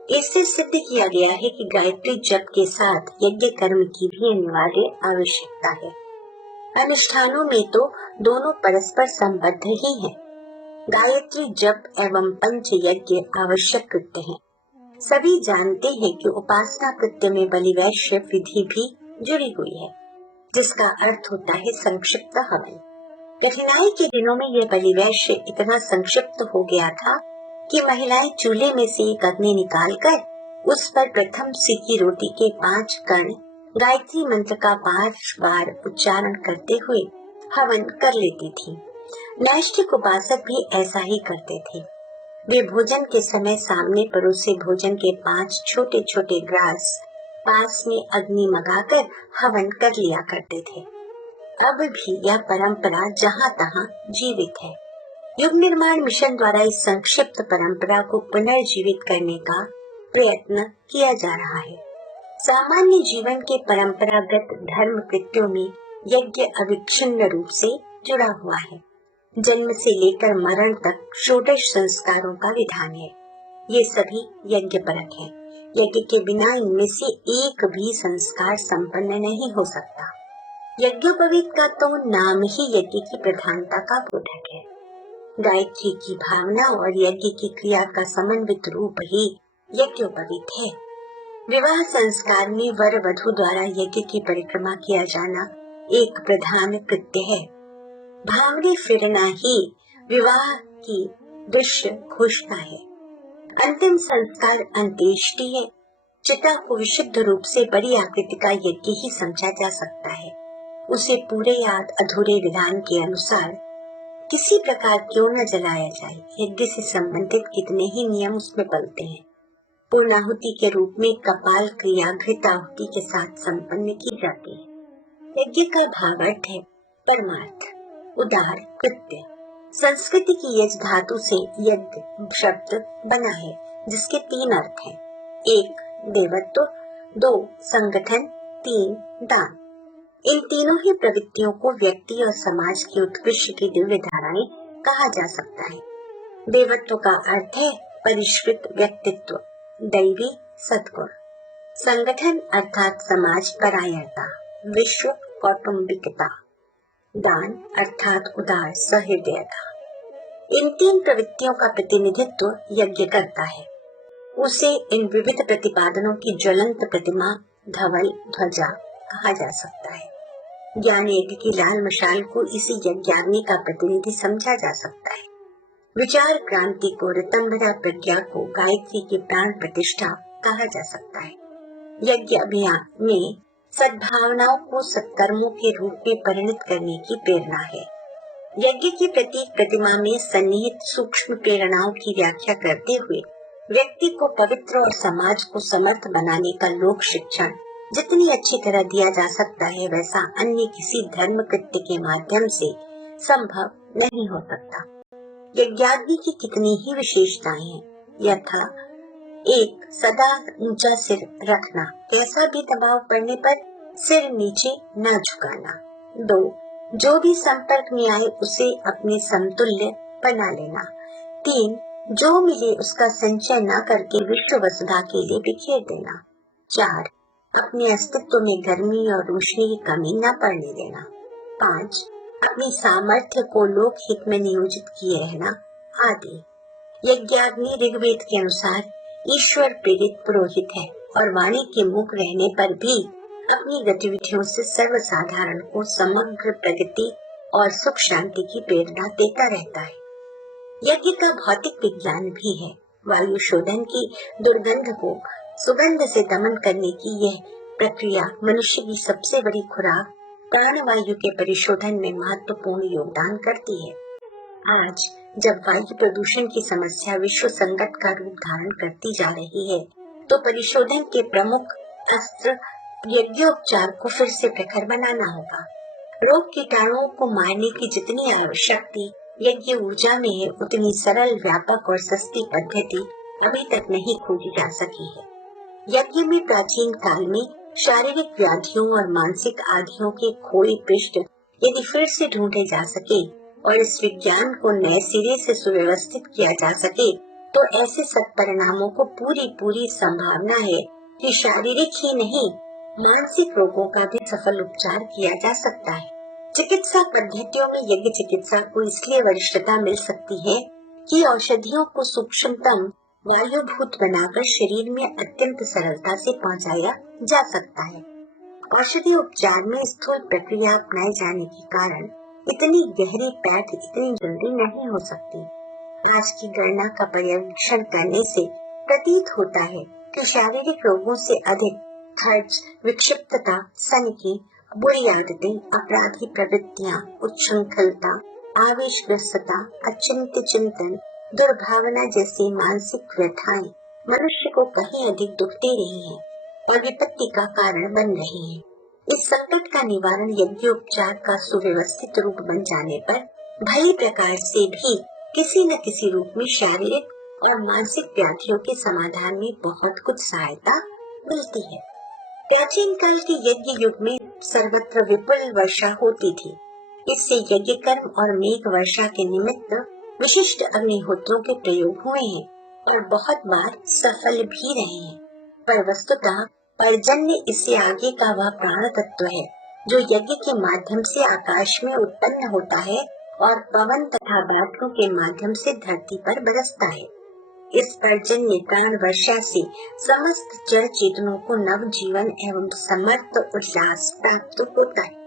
इससे सिद्ध किया गया है कि गायत्री जप के साथ यज्ञ कर्म की भी अनिवार्य आवश्यकता है। अनुष्ठानों में तो दोनों परस्पर संबद्ध ही हैं। गायत्री जप एवं पंच यज्ञ आवश्यक कृत्य हैं। सभी जानते हैं कि उपासना कृत्य में बलिवैश्य विधि भी जुड़ी हुई है, जिसका अर्थ होता है संक्षिप्त हवन। कठिनाई के दिनों में यह बलिवैश्य इतना संक्षिप्त हो गया था कि महिलाएं चूल्हे में से एक अग्नि निकालकर उस पर प्रथम सीखी रोटी के 5 कण गायत्री मंत्र का 5 बार उच्चारण करते हुए हवन कर लेती थी। नैष्ठिक उपासक भी ऐसा ही करते थे। वे भोजन के समय सामने परोसे भोजन के 5 छोटे छोटे ग्रास पास में अग्नि मंगाकर हवन कर लिया करते थे। अब भी यह परंपरा जहाँ तहाँ जीवित है। युग निर्माण मिशन द्वारा इस संक्षिप्त परंपरा को पुनर्जीवित करने का प्रयत्न किया जा रहा है। सामान्य जीवन के परंपरागत धर्म कृत्यों में यज्ञ अविच्छिन्न रूप से जुड़ा हुआ है। जन्म से लेकर मरण तक षोडश संस्कारों का विधान है। ये सभी यज्ञ परक है। यज्ञ के बिना इनमें से एक भी संस्कार संपन्न नहीं हो सकता। यज्ञोपवीत का तो नाम ही यज्ञ की प्रधानता का बोधक है। गायत्री की भावना और यज्ञ की क्रिया का समन्वित रूप ही यज्ञोपवीत है। विवाह संस्कार में वर वधू द्वारा यज्ञ की परिक्रमा किया जाना एक प्रधान कृत्य है। भावने फिरना ही विवाह की दृश्य घोषणा है। अंतिम संस्कार अंत्येष्टि है। चिता को विशुद्ध रूप से बड़ी आकृति का यज्ञ ही समझा जा सकता है। उसे पूरे या अधूरे विधान के अनुसार किसी प्रकार क्यों न जलाया जाए, यज्ञ से संबंधित कितने ही नियम उसमें पलते हैं। पूर्णाहुति के रूप में कपाल क्रिया घृताहुति के साथ संपन्न की जाती है। यज्ञ का भावार्थ है परमार्थ, उदार, कृत्य। संस्कृति की यज धातु से यज्ञ शब्द बना है, जिसके 3 अर्थ हैं। 1 देवत्व, 2 संगठन, 3 दान। इन तीनों ही प्रवृत्तियों को व्यक्ति और समाज की उत्कृष्ट की दिव्य धाराएं कहा जा सकता है। देवत्व का अर्थ है परिष्कृत व्यक्तित्व, दैवी सद्गुण। संगठन अर्थात समाज परायणता, विश्व कौटुंबिकता। दान अर्थात उदार सहृदयता। इन 3 प्रवृत्तियों का प्रतिनिधित्व यज्ञ करता है। उसे इन विविध प्रतिपादनों की ज्वलंत प्रतिमा, धवल ध्वजा कहा जा सकता है। ज्ञान यज्ञ की लाल मशाल को इसी यज्ञाग्नि का प्रतिनिधि समझा जा सकता है। विचार क्रांति को, ऋतंभरा प्रज्ञा को गायत्री की प्राण प्रतिष्ठा कहा जा सकता है। यज्ञ अभियान में सद्भावनाओं को सत्कर्मों के रूप में परिणत करने की प्रेरणा है। यज्ञ की प्रतीक प्रतिमा में सन्निहित सूक्ष्म प्रेरणाओं की व्याख्या करते हुए व्यक्ति को पवित्र और समाज को समर्थ बनाने का लोक शिक्षण जितनी अच्छी तरह दिया जा सकता है, वैसा अन्य किसी धर्म कृत्य के माध्यम से संभव नहीं हो सकता। यज्ञाग्नि की कितनी ही विशेषताएं हैं, यथा 1 सदा ऊंचा सिर रखना, कैसा भी दबाव पड़ने पर सिर नीचे न झुकाना। 2 जो भी संपर्क में आए उसे अपने समतुल्य बना लेना। 3 जो मिले उसका संचय न करके विश्व वसुधा के लिए बिखेर देना। 4 अपने अस्तित्व में गर्मी और रोशनी की कमी न पड़ने देना। 5 अपनी सामर्थ्य को लोक हित में नियोजित किए रहना आदि। यज्ञाग्नि ऋग्वेद के अनुसार ईश्वर प्रेरित पुरोहित है और वाणी के मुख रहने पर भी अपनी गतिविधियों से सर्वसाधारण को समग्र प्रगति और सुख शांति की प्रेरणा देता रहता है। यज्ञ का भौतिक विज्ञान भी है। वायु शोधन की दुर्गंध को सुगंध से दमन करने की यह प्रक्रिया मनुष्य की सबसे बड़ी खुराक प्राणवायु के परिशोधन में महत्वपूर्ण योगदान करती है। आज जब वायु प्रदूषण की समस्या विश्व संकट का रूप धारण करती जा रही है, तो परिशोधन के प्रमुख अस्त्र यज्ञोपचार को फिर से प्रखर बनाना होगा। रोग कीटाणुओं को मारने की जितनी आवश्यकता यज्ञ ऊर्जा में है, उतनी सरल, व्यापक और सस्ती पद्धति अभी तक नहीं खोजी जा सकी है। यज्ञ में प्राचीन काल में शारीरिक व्याधियों और मानसिक आधियों के खोए पृष्ठ यदि फिर से ढूंढे जा सके और इस विज्ञान को नए सिरे से सुव्यवस्थित किया जा सके, तो ऐसे सत्परिणामों को पूरी संभावना है कि शारीरिक ही नहीं, मानसिक रोगों का भी सफल उपचार किया जा सकता है। चिकित्सा पद्धतियों में यज्ञ चिकित्सा को इसलिए वरिष्ठता मिल सकती है कि औषधियों को सूक्ष्मतम वायुभूत बनाकर शरीर में अत्यंत सरलता से पहुंचाया जा सकता है। औषधि उपचार में स्थूल प्रक्रिया अपनाए जाने के कारण इतनी गहरी पैठ इतनी जल्दी नहीं हो सकती। आज की गणना का पर्यवेक्षण करने से प्रतीत होता है कि शारीरिक रोगों से अधिक खर्च, विक्षिप्तता, सनकी, बुरी आदतें, अपराधी प्रवृत्तियां, उच्छृंखलता, आवेशग्रस्तता, अचिंत्य चिंतन, दुर्भावना जैसी मानसिक व्यथाएं मनुष्य को कहीं अधिक दुख दे रही हैं और विपत्ति का कारण बन रही हैं। इस संकट का निवारण यज्ञोपचार का सुव्यवस्थित रूप बन जाने पर भली प्रकार से भी किसी न किसी रूप में शारीरिक और मानसिक व्याधियों के समाधान में बहुत कुछ सहायता मिलती है। प्राचीन काल के यज्ञ युग में सर्वत्र विपुल वर्षा होती थी। इससे यज्ञ कर्म और मेघ वर्षा के निमित्त विशिष्ट अग्निहोत्रों के प्रयोग हुए हैं और बहुत बार सफल भी रहे हैं। पर वस्तुतः पर्जन्य इससे आगे का वह प्राण तत्व है जो यज्ञ के माध्यम से आकाश में उत्पन्न होता है और पवन तथा बादलों के माध्यम से धरती पर बरसता है। इस पर्जन्य प्राण वर्षा से समस्त जड़ चेतनों को नव जीवन एवं समर्थ उल्लास प्राप्त होता है।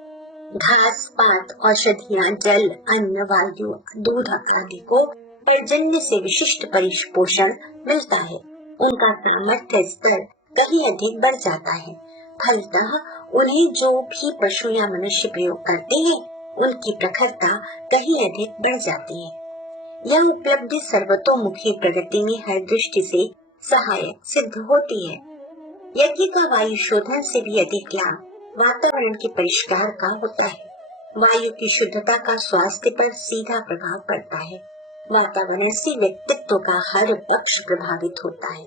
घास पात, औषधियां, जल, अन्न, वायु, दूध आदि को पर्जन्य से विशिष्ट परिपोषण मिलता है। उनका सामर्थ्य स्तर कहीं अधिक बढ़ जाता है। फलतः उन्हें जो भी पशु या मनुष्य प्रयोग करते हैं, उनकी प्रखरता कहीं अधिक बढ़ जाती है। यह उपलब्धि सर्वतोमुखी प्रगति में हर दृष्टि से सहायक सिद्ध होती है। यज्ञ का वायु शोधन से भी अधिक लाभ वातावरण के परिष्कार का होता है। वायु की शुद्धता का स्वास्थ्य पर सीधा प्रभाव पड़ता है। वातावरण से व्यक्तित्व का हर पक्ष प्रभावित होता है।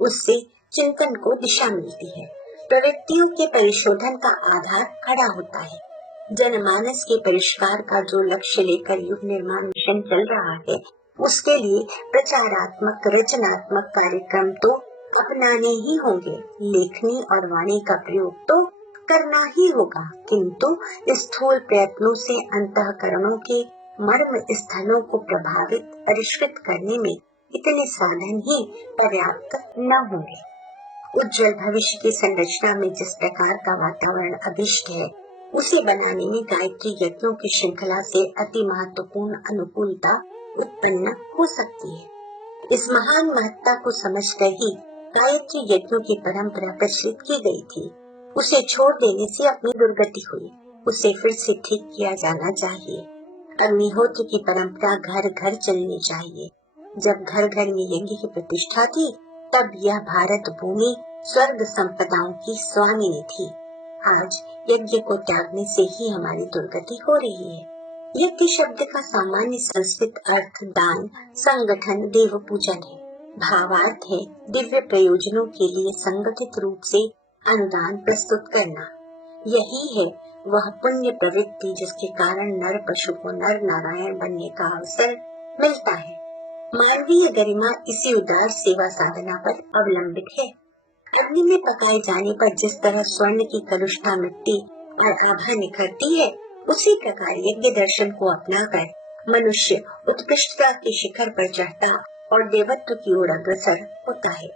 उससे चिंतन को दिशा मिलती है। प्रवृत्तियों के परिशोधन का आधार खड़ा होता है। जनमानस के परिष्कार का जो लक्ष्य लेकर युग निर्माण मिशन चल रहा है, उसके लिए प्रचारात्मक, रचनात्मक कार्यक्रम तो अपनाने ही होंगे। लेखनी और वाणी का प्रयोग तो करना ही होगा, किंतु स्थूल प्रयत्नों से अंतःकरणों के मर्म स्थलों को प्रभावित, परिष्कृत करने में इतने साधन ही पर्याप्त न होंगे। उज्जवल भविष्य की संरचना में जिस प्रकार का वातावरण अभिष्ट है, उसे बनाने में गायत्री यज्ञों की श्रृंखला से अति महत्वपूर्ण अनुकूलता उत्पन्न हो सकती है। इस महान महत्ता को समझकर ही गायत्री यज्ञों की परंपरा प्रचलित की गई थी। उसे छोड़ देने से अपनी दुर्गति हुई। उसे फिर से ठीक किया जाना चाहिए। अग्निहोत्र की परंपरा घर घर चलनी चाहिए। जब घर घर में यज्ञ की प्रतिष्ठा थी, तब यह भारत भूमि स्वर्ग संपदाओं की स्वामिनी थी। आज यज्ञ को त्यागने से ही हमारी दुर्गति हो रही है। यज्ञ शब्द का सामान्य संस्कृत अर्थ दान, संगठन, देव पूजन है। भावार्थ है दिव्य प्रयोजनों के लिए संगठित रूप से अनुदान प्रस्तुत करना। यही है वह पुण्य प्रवृत्ति जिसके कारण नर पशु को नर नारायण बनने का अवसर मिलता है। मानवीय गरिमा इसी उदार सेवा साधना पर अवलंबित है। अग्नि में पकाए जाने पर जिस तरह स्वर्ण की कलुषता मिट्टी और आभा निखरती है, उसी प्रकार यज्ञ दर्शन को अपनाकर मनुष्य उत्कृष्टता के शिखर पर चढ़ता और देवत्व की ओर अग्रसर होता है।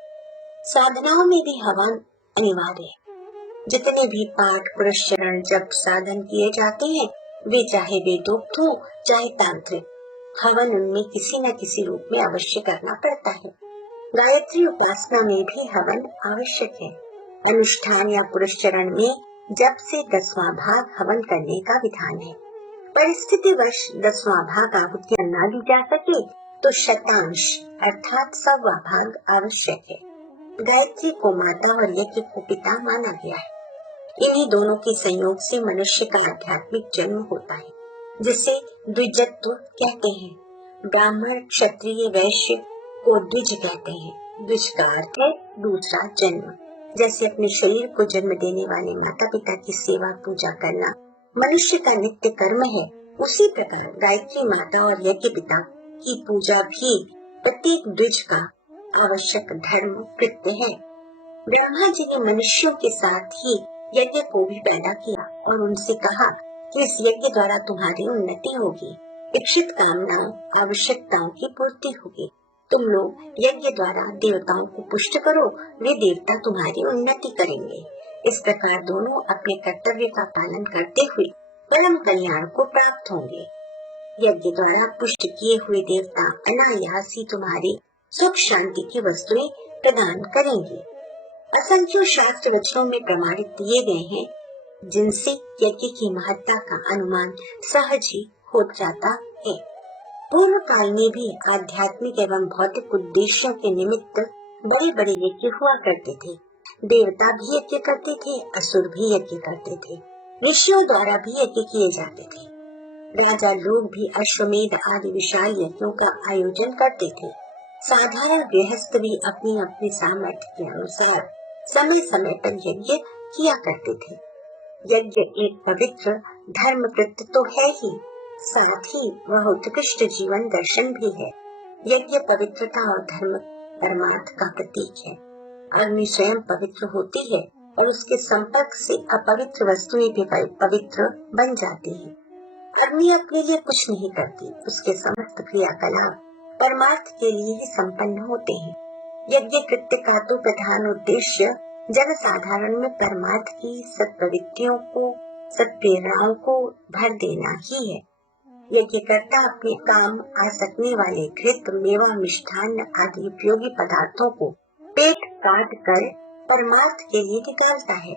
साधनाओं में भी हवन अनिवार्य है। जितने भी पाठ, पुरस्चरण, जप, साधन किए जाते हैं, वे चाहे वेदोक्त हो चाहे तांत्रिक, हवन उनमें किसी न किसी रूप में अवश्य करना पड़ता है। गायत्री उपासना में भी हवन आवश्यक है। अनुष्ठान या पुरस्चरण में जप से 10वां भाग हवन करने का विधान है। परिस्थिति वर्ष 10वां भाग आहुति न दी जा सके तो शतांश अर्थात 100वां भाग आवश्यक है। गायत्री को माता और यज्ञ को पिता माना गया है। इन्हीं दोनों के संयोग से मनुष्य का आध्यात्मिक जन्म होता है, जिसे द्विजत्व कहते हैं। ब्राह्मण, क्षत्रिय, वैश्य को द्विज कहते हैं। द्विज का अर्थ है दूसरा जन्म। जैसे अपने शरीर को जन्म देने वाले माता पिता की सेवा पूजा करना मनुष्य का नित्य कर्म है, उसी प्रकार गायत्री माता और यज्ञ पिता की पूजा भी प्रत्येक द्विज का आवश्यक धर्म कृत्य है। ब्रह्मा जी ने मनुष्यों के साथ ही यज्ञ को भी पैदा किया और उनसे कहा कि इस यज्ञ द्वारा तुम्हारी उन्नति होगी, इच्छित कामनाओं आवश्यकताओं की पूर्ति होगी। तुम लोग यज्ञ द्वारा देवताओं को पुष्ट करो, वे देवता तुम्हारी उन्नति करेंगे। इस प्रकार दोनों अपने कर्तव्य का पालन करते हुए परम कल्याण को प्राप्त होंगे। यज्ञ द्वारा पुष्ट किए हुए देवता अनायास ही तुम्हारी सुख शांति की वस्तुएं प्रदान करेंगे। असंख्य शास्त्र वचनों में प्रमाणित दिए गए हैं, जिनसे यज्ञ की महत्ता का अनुमान सहज ही हो जाता है। पूर्व काल में भी आध्यात्मिक एवं भौतिक उद्देश्यों के निमित्त बड़े बड़े यज्ञ हुआ करते थे। देवता भी यज्ञ करते थे, असुर भी यज्ञ करते थे, ऋषियों द्वारा भी यज्ञ किए जाते थे। राजा लोग भी अश्वमेध आदि विशाल यज्ञों का आयोजन करते थे। साधारण गृहस्थ भी अपनी अपनी सामर्थ्य के अनुसार समय समय पर यज्ञ किया करते थे। यज्ञ एक पवित्र धर्म कृत्य तो है ही, साथ ही वह उत्कृष्ट जीवन दर्शन भी है। यज्ञ पवित्रता और धर्म परमार्थ का प्रतीक है। अग्नि स्वयं पवित्र होती है और उसके संपर्क से अपवित्र वस्तुएं भी पवित्र बन जाती है। अग्नि अपने लिए कुछ नहीं करती, उसके समस्त क्रियाकलाप परमार्थ के लिए ही संपन्न होते हैं। यज्ञ कृत्य का तो प्रधान उद्देश्य जनसाधारण में परमार्थ की सत्प्रवृत्तियों को, सत्प्रेरणाओं को भर देना ही है। यज्ञकर्ता अपने काम आ सकने वाले घृत, मेवा, मिष्ठान्न आदि उपयोगी पदार्थों को पेट काट कर परमार्थ के लिए निकालता है।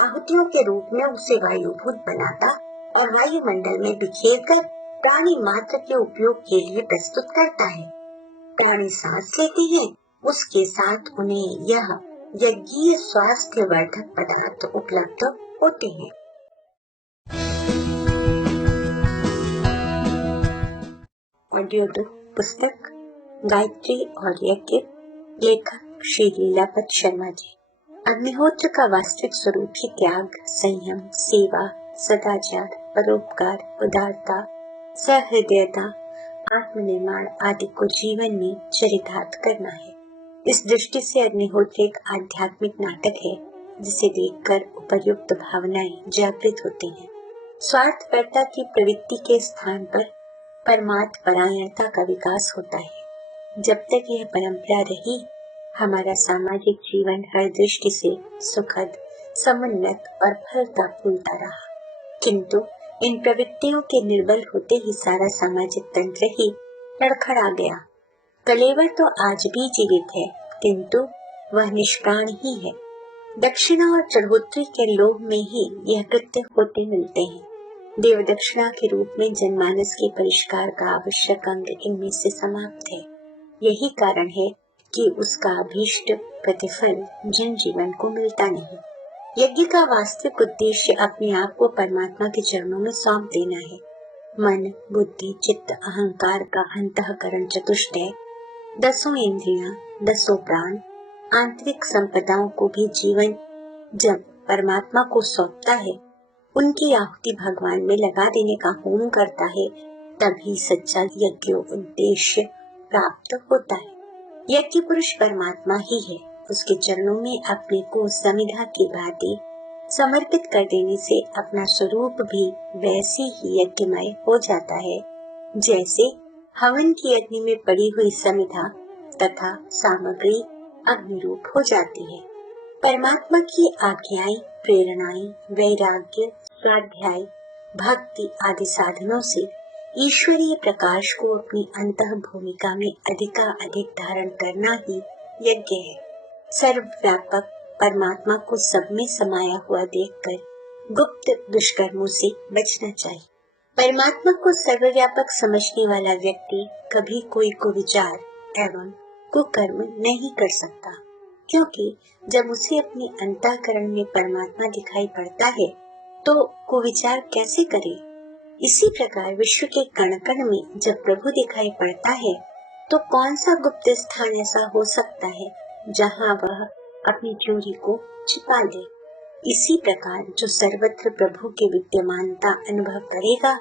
आहुतियों के रूप में उसे वायुभूत बनाता और वायुमंडल में बिखेर कर प्राणी मात्र के उपयोग के लिए प्रस्तुत करता है। प्राणी सांस लेते हैं, उसके साथ उन्हें यह यज्ञीय स्वास्थ्य वर्धक पदार्थ उपलब्ध होते हैं। ऑडियो बुक पुस्तक गायत्री और यज्ञ, लेखक श्री लीलापत शर्मा जी। अग्निहोत्र का वास्तविक स्वरूप ही त्याग, संयम, सेवा, सदाचार, परोपकार, उदारता, सहृदयता, आत्मनिर्माण आदि को जीवन में चरितार्थ करना है। इस दृष्टि से अग्निहोत्र एक आध्यात्मिक नाटक है, जिसे देखकर उपर्युक्त भावनाएं जागृत होती हैं। स्वार्थपरता की प्रवृत्ति के स्थान पर परमार्थ परायणता का विकास होता है। जब तक यह परंपरा रही, हमारा सामाजिक जीवन हर दृष्टि से सुखद, समुन्नत और फलता फूलता रहा। किंतु इन प्रवृत्तियों के निर्बल होते ही सारा सामाजिक तंत्र ही लड़खड़ा गया। कलेवर तो आज भी जीवित है, किंतु वह निष्प्राण ही है। दक्षिणा और चढ़ोतरी के लोभ में ही यह कृत्य होते मिलते हैं। देव दक्षिणा के रूप में जनमानस के परिष्कार का आवश्यक अंग इनमें से समाप्त है। यही कारण है कि उसका अभीष्ट प्रतिफल जन जीवन को मिलता नहीं। यज्ञ का वास्तविक उद्देश्य अपने आप को परमात्मा के चरणों में सौंप देना है। मन, बुद्धि, चित्त, अहंकार का अंतःकरण चतुष्टय, 10 इंद्रियां, 10 प्राण, आंतरिक संपदाओं को भी जीवन जब परमात्मा को सौंपता है, उनकी आहुति भगवान में लगा देने का होम करता है, तभी सच्चा यज्ञ उद्देश्य प्राप्त होता है। यज्ञ पुरुष परमात्मा ही है। उसके चरणों में अपने को समिधा की भांति समर्पित कर देने से अपना स्वरूप भी वैसे ही यज्ञमय हो जाता है, जैसे हवन की अग्नि में पड़ी हुई समिधा तथा सामग्री अग्नि रूप हो जाती है। परमात्मा की आज्ञाएं, प्रेरणाएं, वैराग्य, स्वाध्याय, भक्ति आदि साधनों से ईश्वरीय प्रकाश को अपनी अंतः भूमिका में अधिकाधिक धारण करना ही यज्ञ है। सर्वव्यापक परमात्मा को सब में समाया हुआ देखकर गुप्त दुष्कर्मों से बचना चाहिए। परमात्मा को सर्वव्यापक समझने वाला व्यक्ति कभी कोई कुविचार एवं कुकर्म नहीं कर सकता। क्योंकि जब उसे अपने अंतःकरण में परमात्मा दिखाई पड़ता है तो कुविचार कैसे करे। इसी प्रकार विश्व के कण कण में जब प्रभु दिखाई पड़ता है तो कौन सा गुप्त स्थान ऐसा हो सकता है जहाँ वह अपनी चोरी को छिपा ले। इसी प्रकार जो सर्वत्र प्रभु की विद्यमानता अनुभव करेगा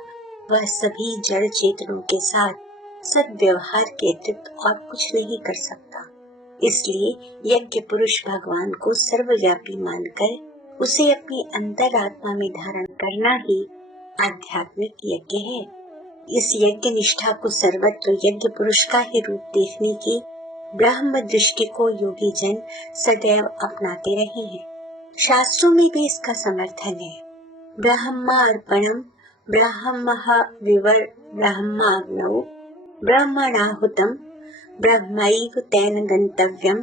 वह सभी जड़ चेतनों के साथ सद्व्यवहार के अतिरिक्त और कुछ नहीं कर सकता। इसलिए यज्ञ पुरुष भगवान को सर्वव्यापी मानकर उसे अपनी अंतरात्मा में धारण करना ही आध्यात्मिक यज्ञ है। इस यज्ञ निष्ठा को सर्वत्र यज्ञ पुरुष का ही रूप देखने की ब्रह्म दृष्टि को योगी जन सदैव अपनाते रहे हैं। शास्त्रों में भी इसका समर्थन है। ब्रह्मार्पणम ब्रह्मः विवर ब्रह्माग्नौ ब्रह्मणाहुतम ब्रह्मैव तेन गंतव्यम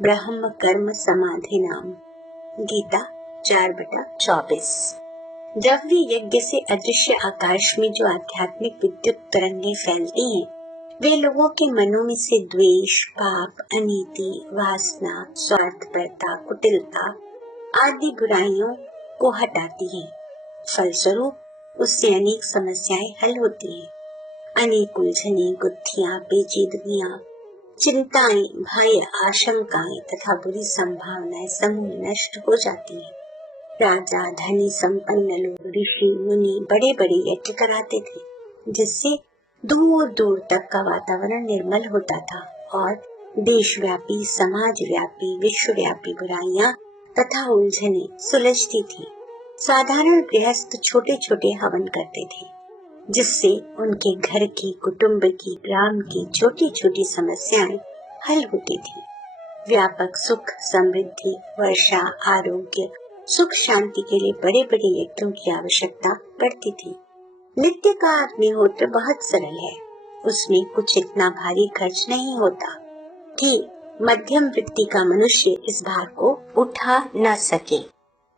ब्रह्म कर्म समाधिनाम। गीता 4/24। द्रव्य यज्ञ से अदृश्य आकाश में जो आध्यात्मिक विद्युत तरंगे फैलती हैं, वे लोगों के मनों में से द्वेष, पाप, अनीति, वासना, स्वार्थपरता, कुटिलता आदि बुराइयों को हटाती है। फलस्वरूप उससे अनेक समस्याएं हल होती हैं। अनेक उलझने, गुत्थियां, पेचीदगियां, चिंताएं, भय, आशंकाएं तथा बुरी संभावनाएं समूह नष्ट हो जाती हैं। राजा, धनी, संपन्न लोग, ऋषि, मुनि बड़े बड़े यज्ञ कराते थे, जिससे दूर दूर तक का वातावरण निर्मल होता था और देशव्यापी, समाजव्यापी, विश्वव्यापी बुराइयां तथा उलझने सुलझती थी। साधारण गृहस्थ छोटे छोटे हवन करते थे, जिससे उनके घर की, कुटुंब की, ग्राम की छोटी छोटी समस्याएं हल होती थी। व्यापक सुख, समृद्धि, वर्षा, आरोग्य, सुख शांति के लिए बड़े बड़े यज्ञों की आवश्यकता पड़ती थी। नित्य का अग्निहोत्र बहुत सरल है, उसमें कुछ इतना भारी खर्च नहीं होता कि मध्यम वृत्ति का मनुष्य इस भार को उठा न सके।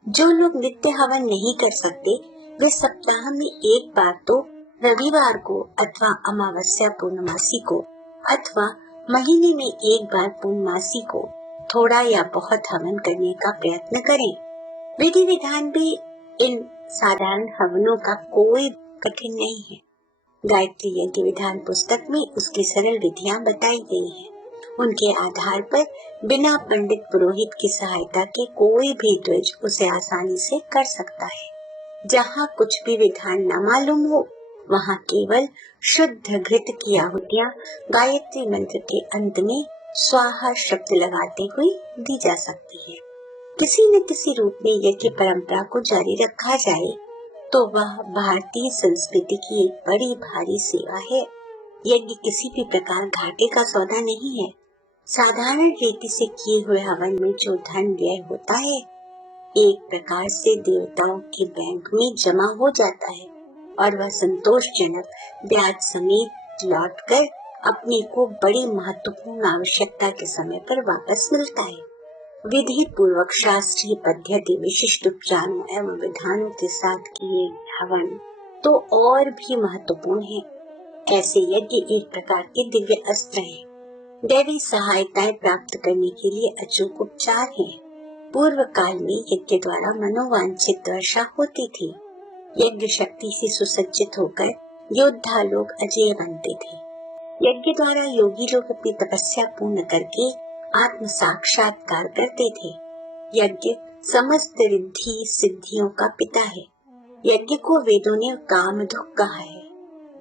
जो लोग नित्य हवन नहीं कर सकते, वे सप्ताह में एक बार तो रविवार को अथवा अमावस्या पूर्णमासी को अथवा महीने में एक बार पूर्णमासी को थोड़ा या बहुत हवन करने का प्रयत्न करें। विधि विधान भी इन साधारण हवनों का कोई कठिन नहीं है। गायत्री यज्ञ विधान पुस्तक में उसकी सरल विधियां बताई गई हैं। उनके आधार पर बिना पंडित पुरोहित की सहायता के कोई भी द्विज उसे आसानी से कर सकता है। जहाँ कुछ भी विधान न मालूम हो, वहाँ केवल शुद्ध घृत की आहुतियां गायत्री मंत्र के अंत में स्वाहा शब्द लगाते हुए दी जा सकती है। किसी न किसी रूप में यज्ञ परंपरा को जारी रखा जाए तो वह भारतीय संस्कृति की एक बड़ी भारी सेवा है। यज्ञ किसी भी प्रकार घाटे का सौदा नहीं है। साधारण रीति से किए हुए हवन में जो धन व्यय होता है, एक प्रकार से देवताओं के बैंक में जमा हो जाता है और वह संतोषजनक ब्याज समेत लौटकर अपने को बड़ी महत्वपूर्ण आवश्यकता के समय पर वापस मिलता है। विधि पूर्वक शास्त्रीय पद्धति, विशिष्ट उपचारों एवं विधानों के साथ किए हवन तो और भी महत्वपूर्ण है। ऐसे यज्ञ एक प्रकार के दिव्य अस्त्र हैं। दैवी सहायताएं प्राप्त करने के लिए अचूक उपचार हैं। पूर्व काल में यज्ञ द्वारा मनोवांछित वर्षा होती थी। यज्ञ शक्ति से सुसज्जित होकर योद्धा लोग अजय बनते थे। यज्ञ द्वारा योगी लोग अपनी तपस्या पूर्ण करके आत्म साक्षात्कार करते थे। यज्ञ समस्त रिद्धि सिद्धियों का पिता है। यज्ञ को वेदों ने काम दुख कहा है।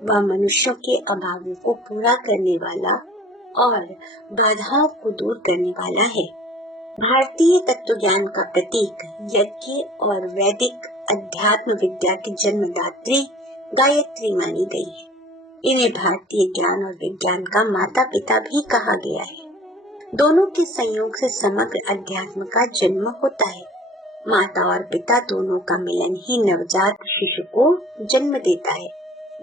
वह मनुष्यों के अभावों को पूरा करने वाला और बाधाओं को दूर करने वाला है। भारतीय तत्व ज्ञान का प्रतीक यज्ञ और वैदिक अध्यात्म विद्या की जन्मदात्री गायत्री मानी गई है। इन्हें भारतीय ज्ञान और विज्ञान का माता पिता भी कहा गया है। दोनों के संयोग से समग्र अध्यात्म का जन्म होता है। माता और पिता दोनों का मिलन ही नवजात शिशु को जन्म देता है।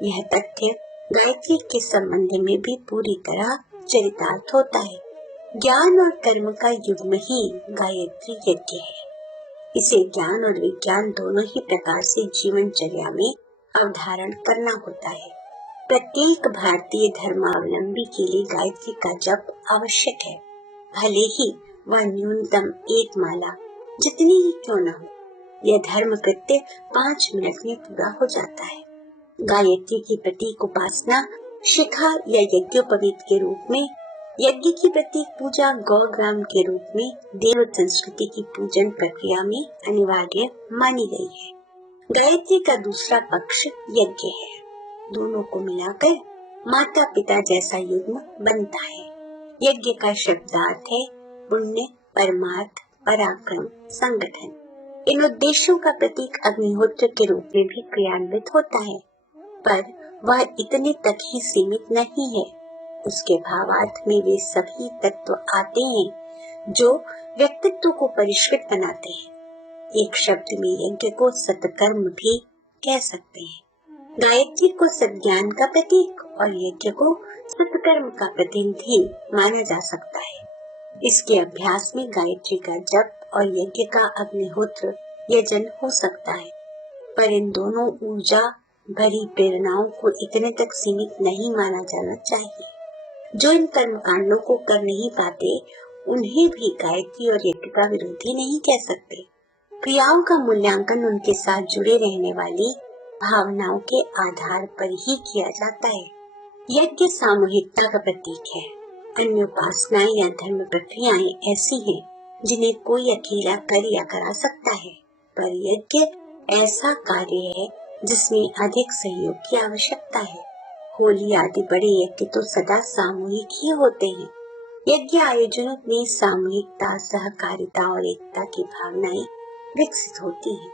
यह तथ्य गायत्री के संबंध में भी पूरी तरह चरितार्थ होता है। ज्ञान और कर्म का युग्म ही गायत्री यज्ञ है। इसे ज्ञान और विज्ञान दोनों ही प्रकार से जीवनचर्या में अवधारण करना होता है। प्रत्येक भारतीय धर्मावलंबी के लिए गायत्री का जप आवश्यक है। भले ही वह न्यूनतम एक माला जितनी ही क्यों न हो, यह धर्म कृत्य 5 मिनट में पूरा हो जाता है। गायत्री की प्रतीक उपासना शिखा या यज्ञोपवीत के रूप में, यज्ञ की प्रतीक पूजा गौग्राम के रूप में देव संस्कृति की पूजन प्रक्रिया में अनिवार्य मानी गई है। गायत्री का दूसरा पक्ष यज्ञ है। दोनों को मिलाकर माता पिता जैसा युग्म बनता है। यज्ञ का शब्दार्थ है पुण्य, परमार्थ, पराक्रम, संगठन। इन उद्देश्यों का प्रतीक अग्निहोत्र के रूप में भी क्रियान्वित होता है, पर वह इतने तक ही सीमित नहीं है। उसके भावार्थ में वे सभी तत्व आते हैं जो व्यक्तित्व को परिष्कृत बनाते हैं। एक शब्द में यज्ञ को सत्कर्म भी कह सकते हैं। गायत्री को सद्ज्ञान का प्रतीक और यज्ञ को सत्कर्म का प्रतिनिधि माना जा सकता है। इसके अभ्यास में गायत्री का जप और यज्ञ का अग्निहोत्र यजन हो सकता है, पर इन दोनों ऊर्जा भरी प्रेरणाओं को इतने तक सीमित नहीं माना जाना चाहिए। जो इन कर्म कांडों को कर नहीं पाते, उन्हें भी गायत्री और यज्ञ का विरोधी नहीं कह सकते। क्रियाओं का मूल्यांकन उनके साथ जुड़े रहने वाली भावनाओं के आधार पर ही किया जाता है। यज्ञ सामूहिकता का प्रतीक है। अन्य उपासनाएं या धर्म प्रक्रियाएं ऐसी हैं जिन्हें कोई अकेला कर या करा सकता है, पर यज्ञ ऐसा कार्य है जिसमें अधिक सहयोग की आवश्यकता है। होली आदि बड़े यज्ञ तो सदा सामूहिक ही होते हैं। यज्ञ आयोजनों में सामूहिकता, सहकारिता और एकता की भावनाएं विकसित होती हैं।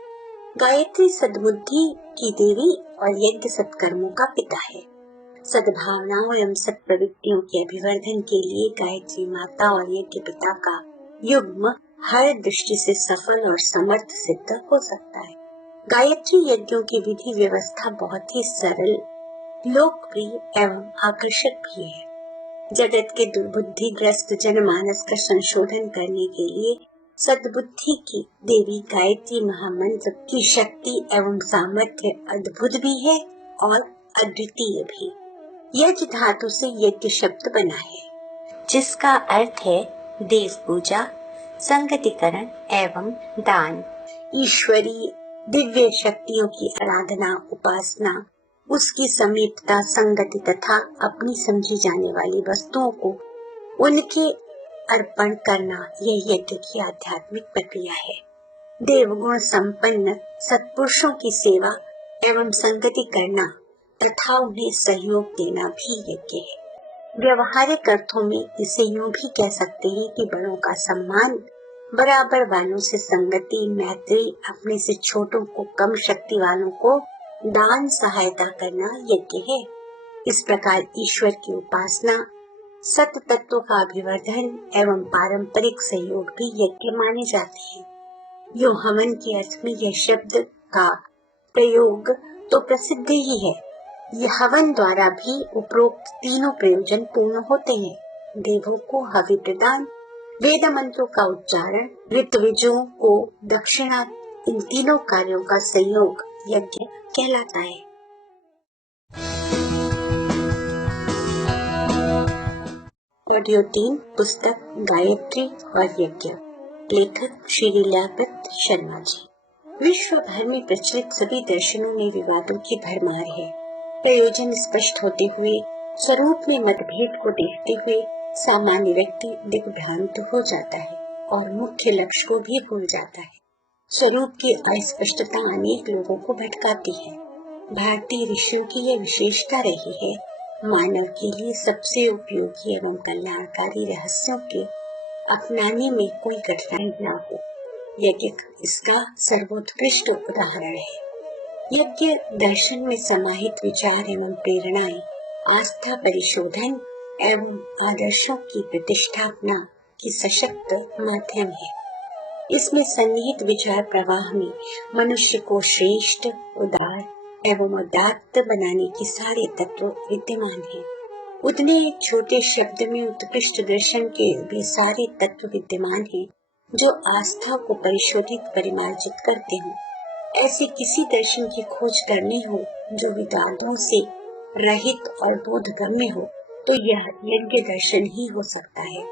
गायत्री सद्बुद्धि की देवी और यज्ञ सत्कर्मों का पिता है। सद्भावनाओं एवं सत्प्रवृत्तियों के अभिवर्धन के लिए गायत्री माता और यज्ञ पिता का युग्म हर दृष्टि से सफल और समर्थ सिद्ध हो सकता है। गायत्री यज्ञों की विधि व्यवस्था बहुत ही सरल, लोकप्रिय एवं आकर्षक भी है। जगत के दुर्बुद्धिग्रस्त जनमानस का संशोधन करने के लिए सद्बुद्धि की देवी गायत्री महामंत्र की शक्ति एवं सामर्थ्य अद्भुत भी है और अद्वितीय भी। यज्ञ धातु से यज्ञ शब्द बना है, जिसका अर्थ है देव पूजा, संगतिकरण एवं दान। ईश्वरीय दिव्य शक्तियों की आराधना, उपासना, उसकी समीपता, संगति तथा अपनी समझी जाने वाली वस्तुओं को उनके अर्पण करना, यह यज्ञ की आध्यात्मिक प्रक्रिया है। देवगुण संपन्न सत्पुरुषों की सेवा एवं संगति करना तथा उन्हें सहयोग देना भी यज्ञ है। व्यवहारिक अर्थों में इसे यूं भी कह सकते हैं कि बड़ों का सम्मान, बराबर वालों से संगति, मैत्री, अपने से छोटों को, कम शक्ति वालों को दान सहायता करना यज्ञ है। इस प्रकार ईश्वर की उपासना, सत तत्व का अभिवर्धन एवं पारंपरिक सहयोग भी यज्ञ माने जाते हैं। यो हवन के अर्थ में यह शब्द का प्रयोग तो प्रसिद्ध ही है। यह हवन द्वारा भी उपरोक्त तीनों प्रयोजन पूर्ण होते हैं। देवों को हवि प्रदान, वेद मंत्रों का उच्चारण, ऋत्विजों को दक्षिणा, इन तीनों कार्यों का संयोग यज्ञ कहलाता है। ऑडियो 3 पुस्तक गायत्री और यज्ञ, लेखक श्री लीलावत शर्मा जी। विश्व भर में प्रचलित सभी दर्शनों में विवादों की भरमार है। प्रयोजन स्पष्ट होते हुए, स्वरूप में मतभेद को देखते हुए सामान्य व्यक्ति दिग्भ्रांत हो जाता है और मुख्य लक्ष्य को भी भूल जाता है। स्वरूप की अस्पष्टता अनेक लोगों को भटकाती है। भारतीय ऋषियों की यह विशेषता रही है। मानव के लिए सबसे उपयोगी एवं कल्याणकारी रहस्यों के अपनाने में कोई कठिनाई न हो। यज्ञ इसका सर्वोत्कृष्ट उदाहरण है। यज्ञ दर्शन में समाहित विचार एवं प्रेरणाएं, आस्था परिशोधन एवं आदर्शों की प्रतिष्ठापना की सशक्त माध्यम है। इसमें सन्निहित विचार प्रवाह में मनुष्य को श्रेष्ठ, उदार एवं उदात्त बनाने के सारे तत्व विद्यमान हैं। उतने एक छोटे शब्द में उत्कृष्ट दर्शन के वे सारे तत्व विद्यमान हैं जो आस्था को परिशोधित, परिमार्जित करते हो। ऐसे किसी दर्शन की खोज करनी हो जो विवादों से रहित और बोधगम्य हो, तो यह यज्ञ दर्शन ही हो सकता है।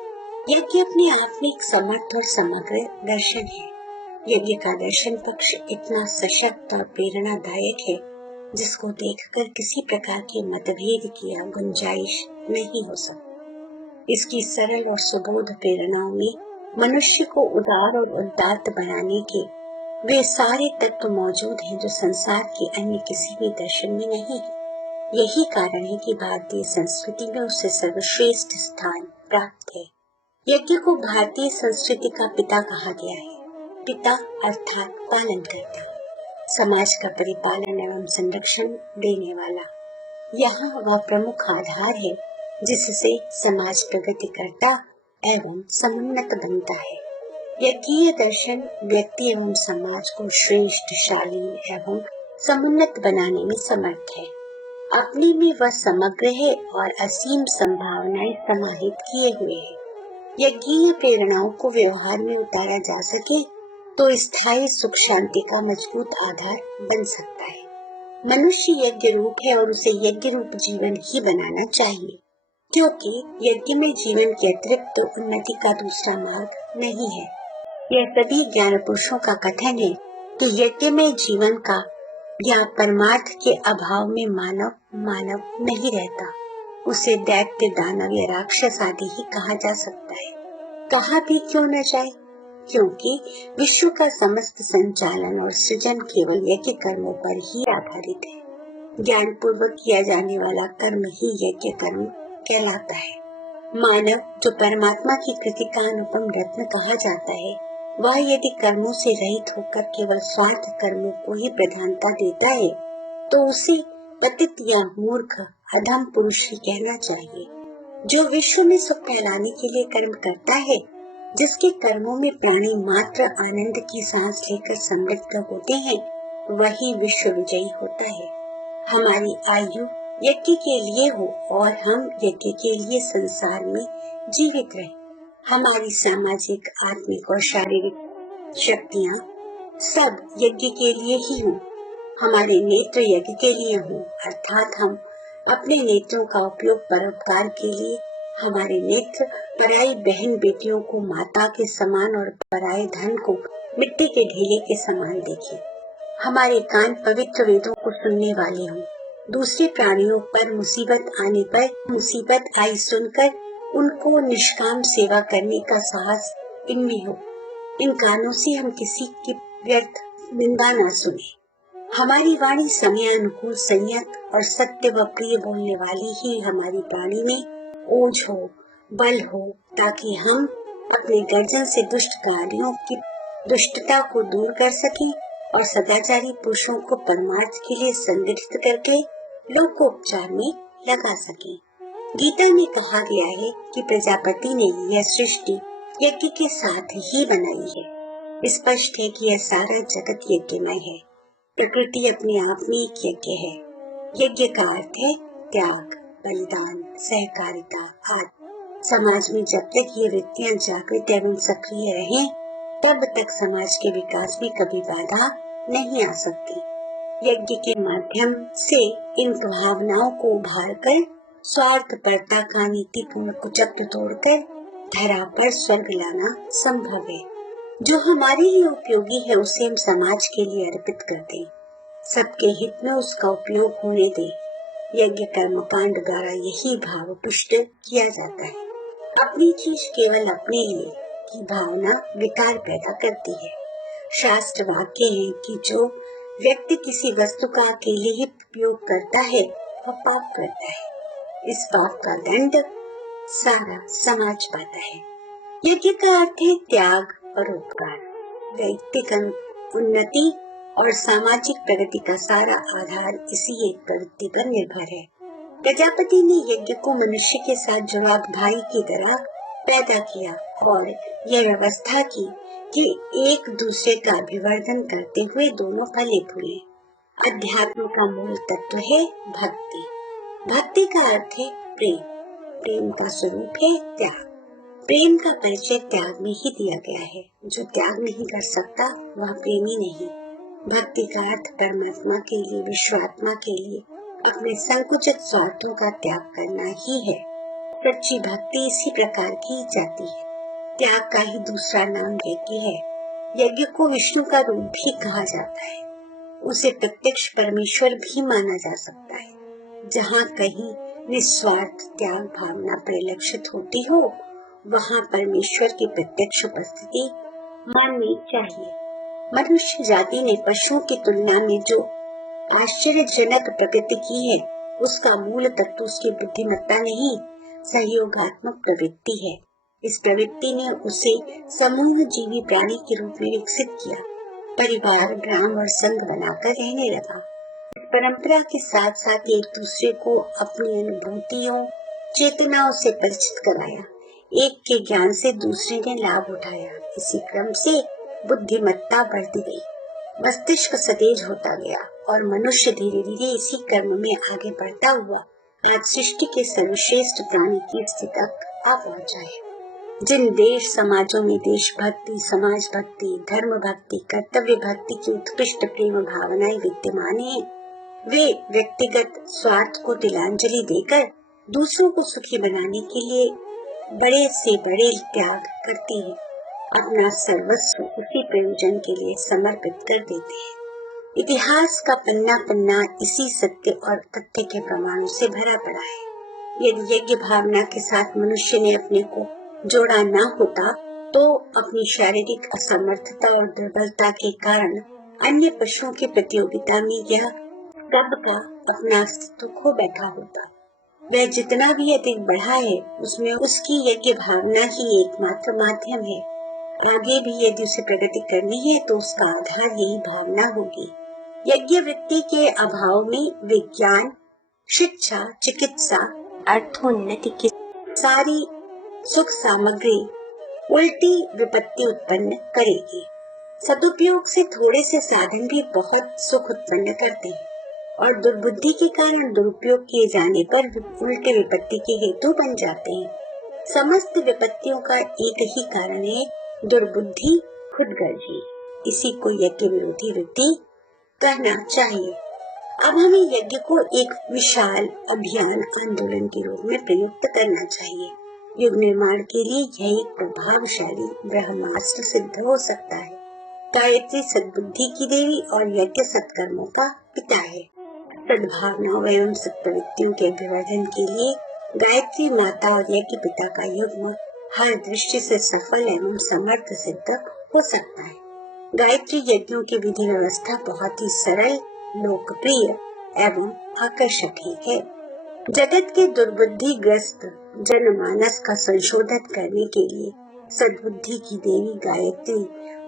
यज्ञ अपने आप में एक समर्थ और समग्र दर्शन है। यज्ञ का दर्शन पक्ष इतना सशक्त और प्रेरणादायक है जिसको देखकर किसी प्रकार के मतभेद की गुंजाइश नहीं हो सकती। इसकी सरल और सुबोध प्रेरणाओं में मनुष्य को उदार और उदात्त बनाने के वे सारे तत्व मौजूद हैं जो संसार के अन्य किसी भी दर्शन में नहीं है। यही कारण है कि भारतीय संस्कृति में उसे सर्वश्रेष्ठ स्थान प्राप्त है। यज्ञ को भारतीय संस्कृति का पिता कहा गया है। पिता अर्थात पालन करता, समाज का परिपालन एवं संरक्षण देने वाला। यहाँ वह प्रमुख आधार है जिससे समाज प्रगति करता एवं समुन्नत बनता है। यज्ञीय दर्शन व्यक्ति एवं समाज को श्रेष्ठ, शालीन एवं समुन्नत बनाने में समर्थ है। अपने में वह समग्र है और असीम संभावनाएं समाहित किए हुए है। यज्ञीय प्रेरणाओं को व्यवहार में उतारा जा सके तो स्थायी सुख शांति का मजबूत आधार बन सकता है। मनुष्य यज्ञ रूप है और उसे यज्ञ रूप जीवन ही बनाना चाहिए, क्योंकि यज्ञ में जीवन के अतिरिक्त तो उन्नति का दूसरा मार्ग नहीं है। यह सभी ज्ञान पुरुषों का कथन है कि यज्ञ में जीवन का या परमार्थ के अभाव में मानव नहीं रहता। उसे दैत्य, दानव या राक्षस आदि ही कहा जा सकता है। कहा भी क्यों न जाए, क्योंकि विश्व का समस्त संचालन और सृजन केवल यज्ञ कर्मों पर ही आधारित है। ज्ञान पूर्वक किया जाने वाला कर्म ही यज्ञ कर्म कहलाता है। मानव जो परमात्मा की कृति का अनुपम रत्न कहा जाता है, वह यदि कर्मों से रहित होकर केवल स्वार्थ कर्मों को ही प्रधानता देता है तो उसे पतित या मूर्ख, अधम पुरुष ही कहना चाहिए। जो विश्व में सुख फैलाने के लिए कर्म करता है, जिसके कर्मों में प्राणी मात्र आनंद की सांस लेकर समृद्ध होते हैं, वही विश्व विजयी होता है। हमारी आयु यज्ञ के लिए हो और हम यज्ञ के लिए संसार में जीवित रहे। हमारी सामाजिक, आत्मिक और शारीरिक शक्तियाँ सब यज्ञ के लिए ही हों। हमारे नेत्र यज्ञ के लिए हों, अर्थात हम अपने नेत्रों का उपयोग परोपकार के लिए, हमारे नेत्र पराई बहन बेटियों को माता के समान और पराये धन को मिट्टी के ढेले के समान देखें। हमारे कान पवित्र वेदों को सुनने वाले हों। दूसरे प्राणियों पर मुसीबत आई सुनकर उनको निष्काम सेवा करने का साहस इनमें हो। इन कानों से हम किसी की व्यर्थ निंदा न सुने। हमारी वाणी समय अनुकूल, संयत और सत्य व प्रिय बोलने वाली ही हमारी वाणी में ओज हो, बल हो, ताकि हम अपने गर्जन से दुष्ट कार्यों की दुष्टता को दूर कर सकें और सदाचारी पुरुषों को परमार्थ के लिए संगठित करके लोकोपचार में लगा सके। गीता में कहा गया है कि प्रजापति ने यह सृष्टि यज्ञ के साथ ही बनाई है। स्पष्ट है कि यह सारा जगत यज्ञमय है। प्रकृति अपने आप में एक यज्ञ है। यज्ञ का अर्थ है त्याग, बलिदान, सहकारिता आदि। समाज में जब तक ये वृत्तियां जागृत एवं सक्रिय रहें, तब तक समाज के विकास में कभी बाधा नहीं आ सकती। यज्ञ के माध्यम से इन भावनाओं को उभार कर स्वार्थपरता का नीतिपूर्ण कुचक्र तोड़कर धरा पर स्वर्ग लाना संभव है। जो हमारे लिए उपयोगी है उसे हम समाज के लिए अर्पित कर दें, सबके हित में उसका उपयोग होने दें। यज्ञ कर्म कांड द्वारा यही भाव पुष्ट किया जाता है। अपनी चीज केवल अपने लिए की भावना विकार पैदा करती है। शास्त्र वाक्य है कि जो व्यक्ति किसी वस्तु का अकेले ही उपयोग करता है वह पाप करता है। इस पाप का दंड सारा समाज पाता है। यज्ञ का अर्थ है त्याग और उपकार। व्यक्तिगत उन्नति और सामाजिक प्रगति का सारा आधार इसी एक प्रवृत्ति पर निर्भर है। प्रजापति ने यज्ञ को मनुष्य के साथ जुड़ाव भाई की तरह पैदा किया और यह व्यवस्था की कि एक दूसरे का अभिवर्धन करते हुए दोनों फले फूले। अध्यात्म का मूल तत्व है भक्ति। भक्ति का अर्थ है प्रेम। प्रेम का स्वरूप है त्याग। प्रेम का परिचय त्याग में ही दिया गया है। जो त्याग नहीं कर सकता वह प्रेमी नहीं। भक्ति का अर्थ परमात्मा के लिए, विश्वात्मा के लिए अपने संकुचित स्वार्थों का त्याग करना ही है। सच्ची भक्ति इसी प्रकार की जाती है। त्याग का ही दूसरा नाम यज्ञ है। यज्ञ को विष्णु का रूप भी कहा जाता है। उसे प्रत्यक्ष परमेश्वर भी माना जा सकता है। जहाँ कहीं निस्वार्थ त्याग भावना परिलक्षित होती हो, वहाँ परमेश्वर की प्रत्यक्ष उपस्थिति माननी चाहिए। मनुष्य जाति ने पशुओं की तुलना में जो आश्चर्यजनक प्रकृति की है, उसका मूल तत्व उसकी बुद्धिमत्ता नहीं, सहयोगात्मक प्रवृत्ति है। इस प्रवृत्ति ने उसे समूह जीवी प्राणी के रूप में विकसित किया। परिवार, ग्राम और संघ बनाकर रहने लगा। इस परंपरा के साथ साथ एक दूसरे को अपनी अनुभूतियों, चेतनाओं से परिचित कराया। एक के ज्ञान से दूसरे ने लाभ उठाया। इसी क्रम से बुद्धिमत्ता बढ़ती गई, मस्तिष्क सतेज होता गया और मनुष्य धीरे धीरे इसी क्रम में आगे बढ़ता हुआ आज सृष्टि के सर्वश्रेष्ठ प्राणी की स्थिति तक आ पहुंचा है। जिन देश समाजों में देशभक्ति, समाज भक्ति, धर्म भक्ति, कर्तव्य भक्ति की उत्कृष्ट प्रेम भावनाएं विद्यमान हैं, वे व्यक्तिगत स्वार्थ को तिलांजलि देकर दूसरों को सुखी बनाने के लिए बड़े से बड़े त्याग करती हैं। अपना सर्वस्व उसी प्रयोजन के लिए समर्पित कर देते हैं। इतिहास का पन्ना पन्ना इसी सत्य और तथ्य के प्रमाणों से भरा पड़ा है। यदि यज्ञ भावना के साथ मनुष्य ने अपने को जोड़ा न होता, तो अपनी शारीरिक असमर्थता और दुर्बलता के कारण अन्य पशुओं की प्रतियोगिता में यह सबका अपना अस्तित्व खो बैठा होता। वह जितना भी अधिक बढ़ा है, उसमें उसकी यज्ञ भावना ही एकमात्र माध्यम है। आगे भी यदि उसे प्रगति करनी है तो उसका आधार यही भावना होगी। यज्ञ वृत्ति के अभाव में विज्ञान, शिक्षा, चिकित्सा, अर्थोन्नति की सारी सुख सामग्री उल्टी विपत्ति उत्पन्न करेगी। सदुपयोग से थोड़े से साधन भी बहुत सुख उत्पन्न करते हैं और दुर्बुद्धि के कारण दुरुपयोग किए जाने पर उल्टे विपत्ति के हेतु बन जाते हैं। समस्त विपत्तियों का एक ही कारण है, दुर्बुद्धि, खुदगर्जी। इसी को यज्ञ विरोधी वृत्ति कहना चाहिए। अब हमें यज्ञ को एक विशाल अभियान आंदोलन के रूप में प्रयुक्त करना चाहिए। युग निर्माण के लिए यह एक प्रभावशाली ब्रह्मास्त्र सिद्ध हो सकता है। गायत्री सद्बुद्धि की देवी और यज्ञ सत्कर्मों का पिता है। सद्भावनाओं एवं सत्प्रवृत्तियों के अभिवर्धन के लिए गायत्री माता और यज्ञ पिता का युग्म हर दृष्टि से सफल एवं समर्थ सिद्ध हो सकता है। गायत्री यज्ञों की विधि व्यवस्था बहुत ही सरल, लोकप्रिय एवं आकर्षक ही है। जगत के दुर्बुद्धि ग्रस्त जनमानस का संशोधन करने के लिए सद्बुद्धि की देवी गायत्री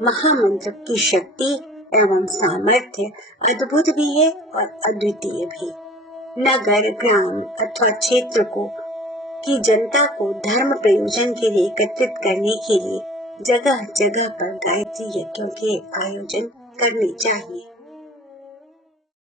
महामंत्र की शक्ति एवं सामर्थ्य अद्भुत भी है और अद्वितीय भी। नगर, ग्राम अथवा क्षेत्र को की जनता को धर्म प्रयोजन के लिए एकत्रित करने के लिए जगह जगह पर गायत्री यज्ञों के आयोजन करने चाहिए।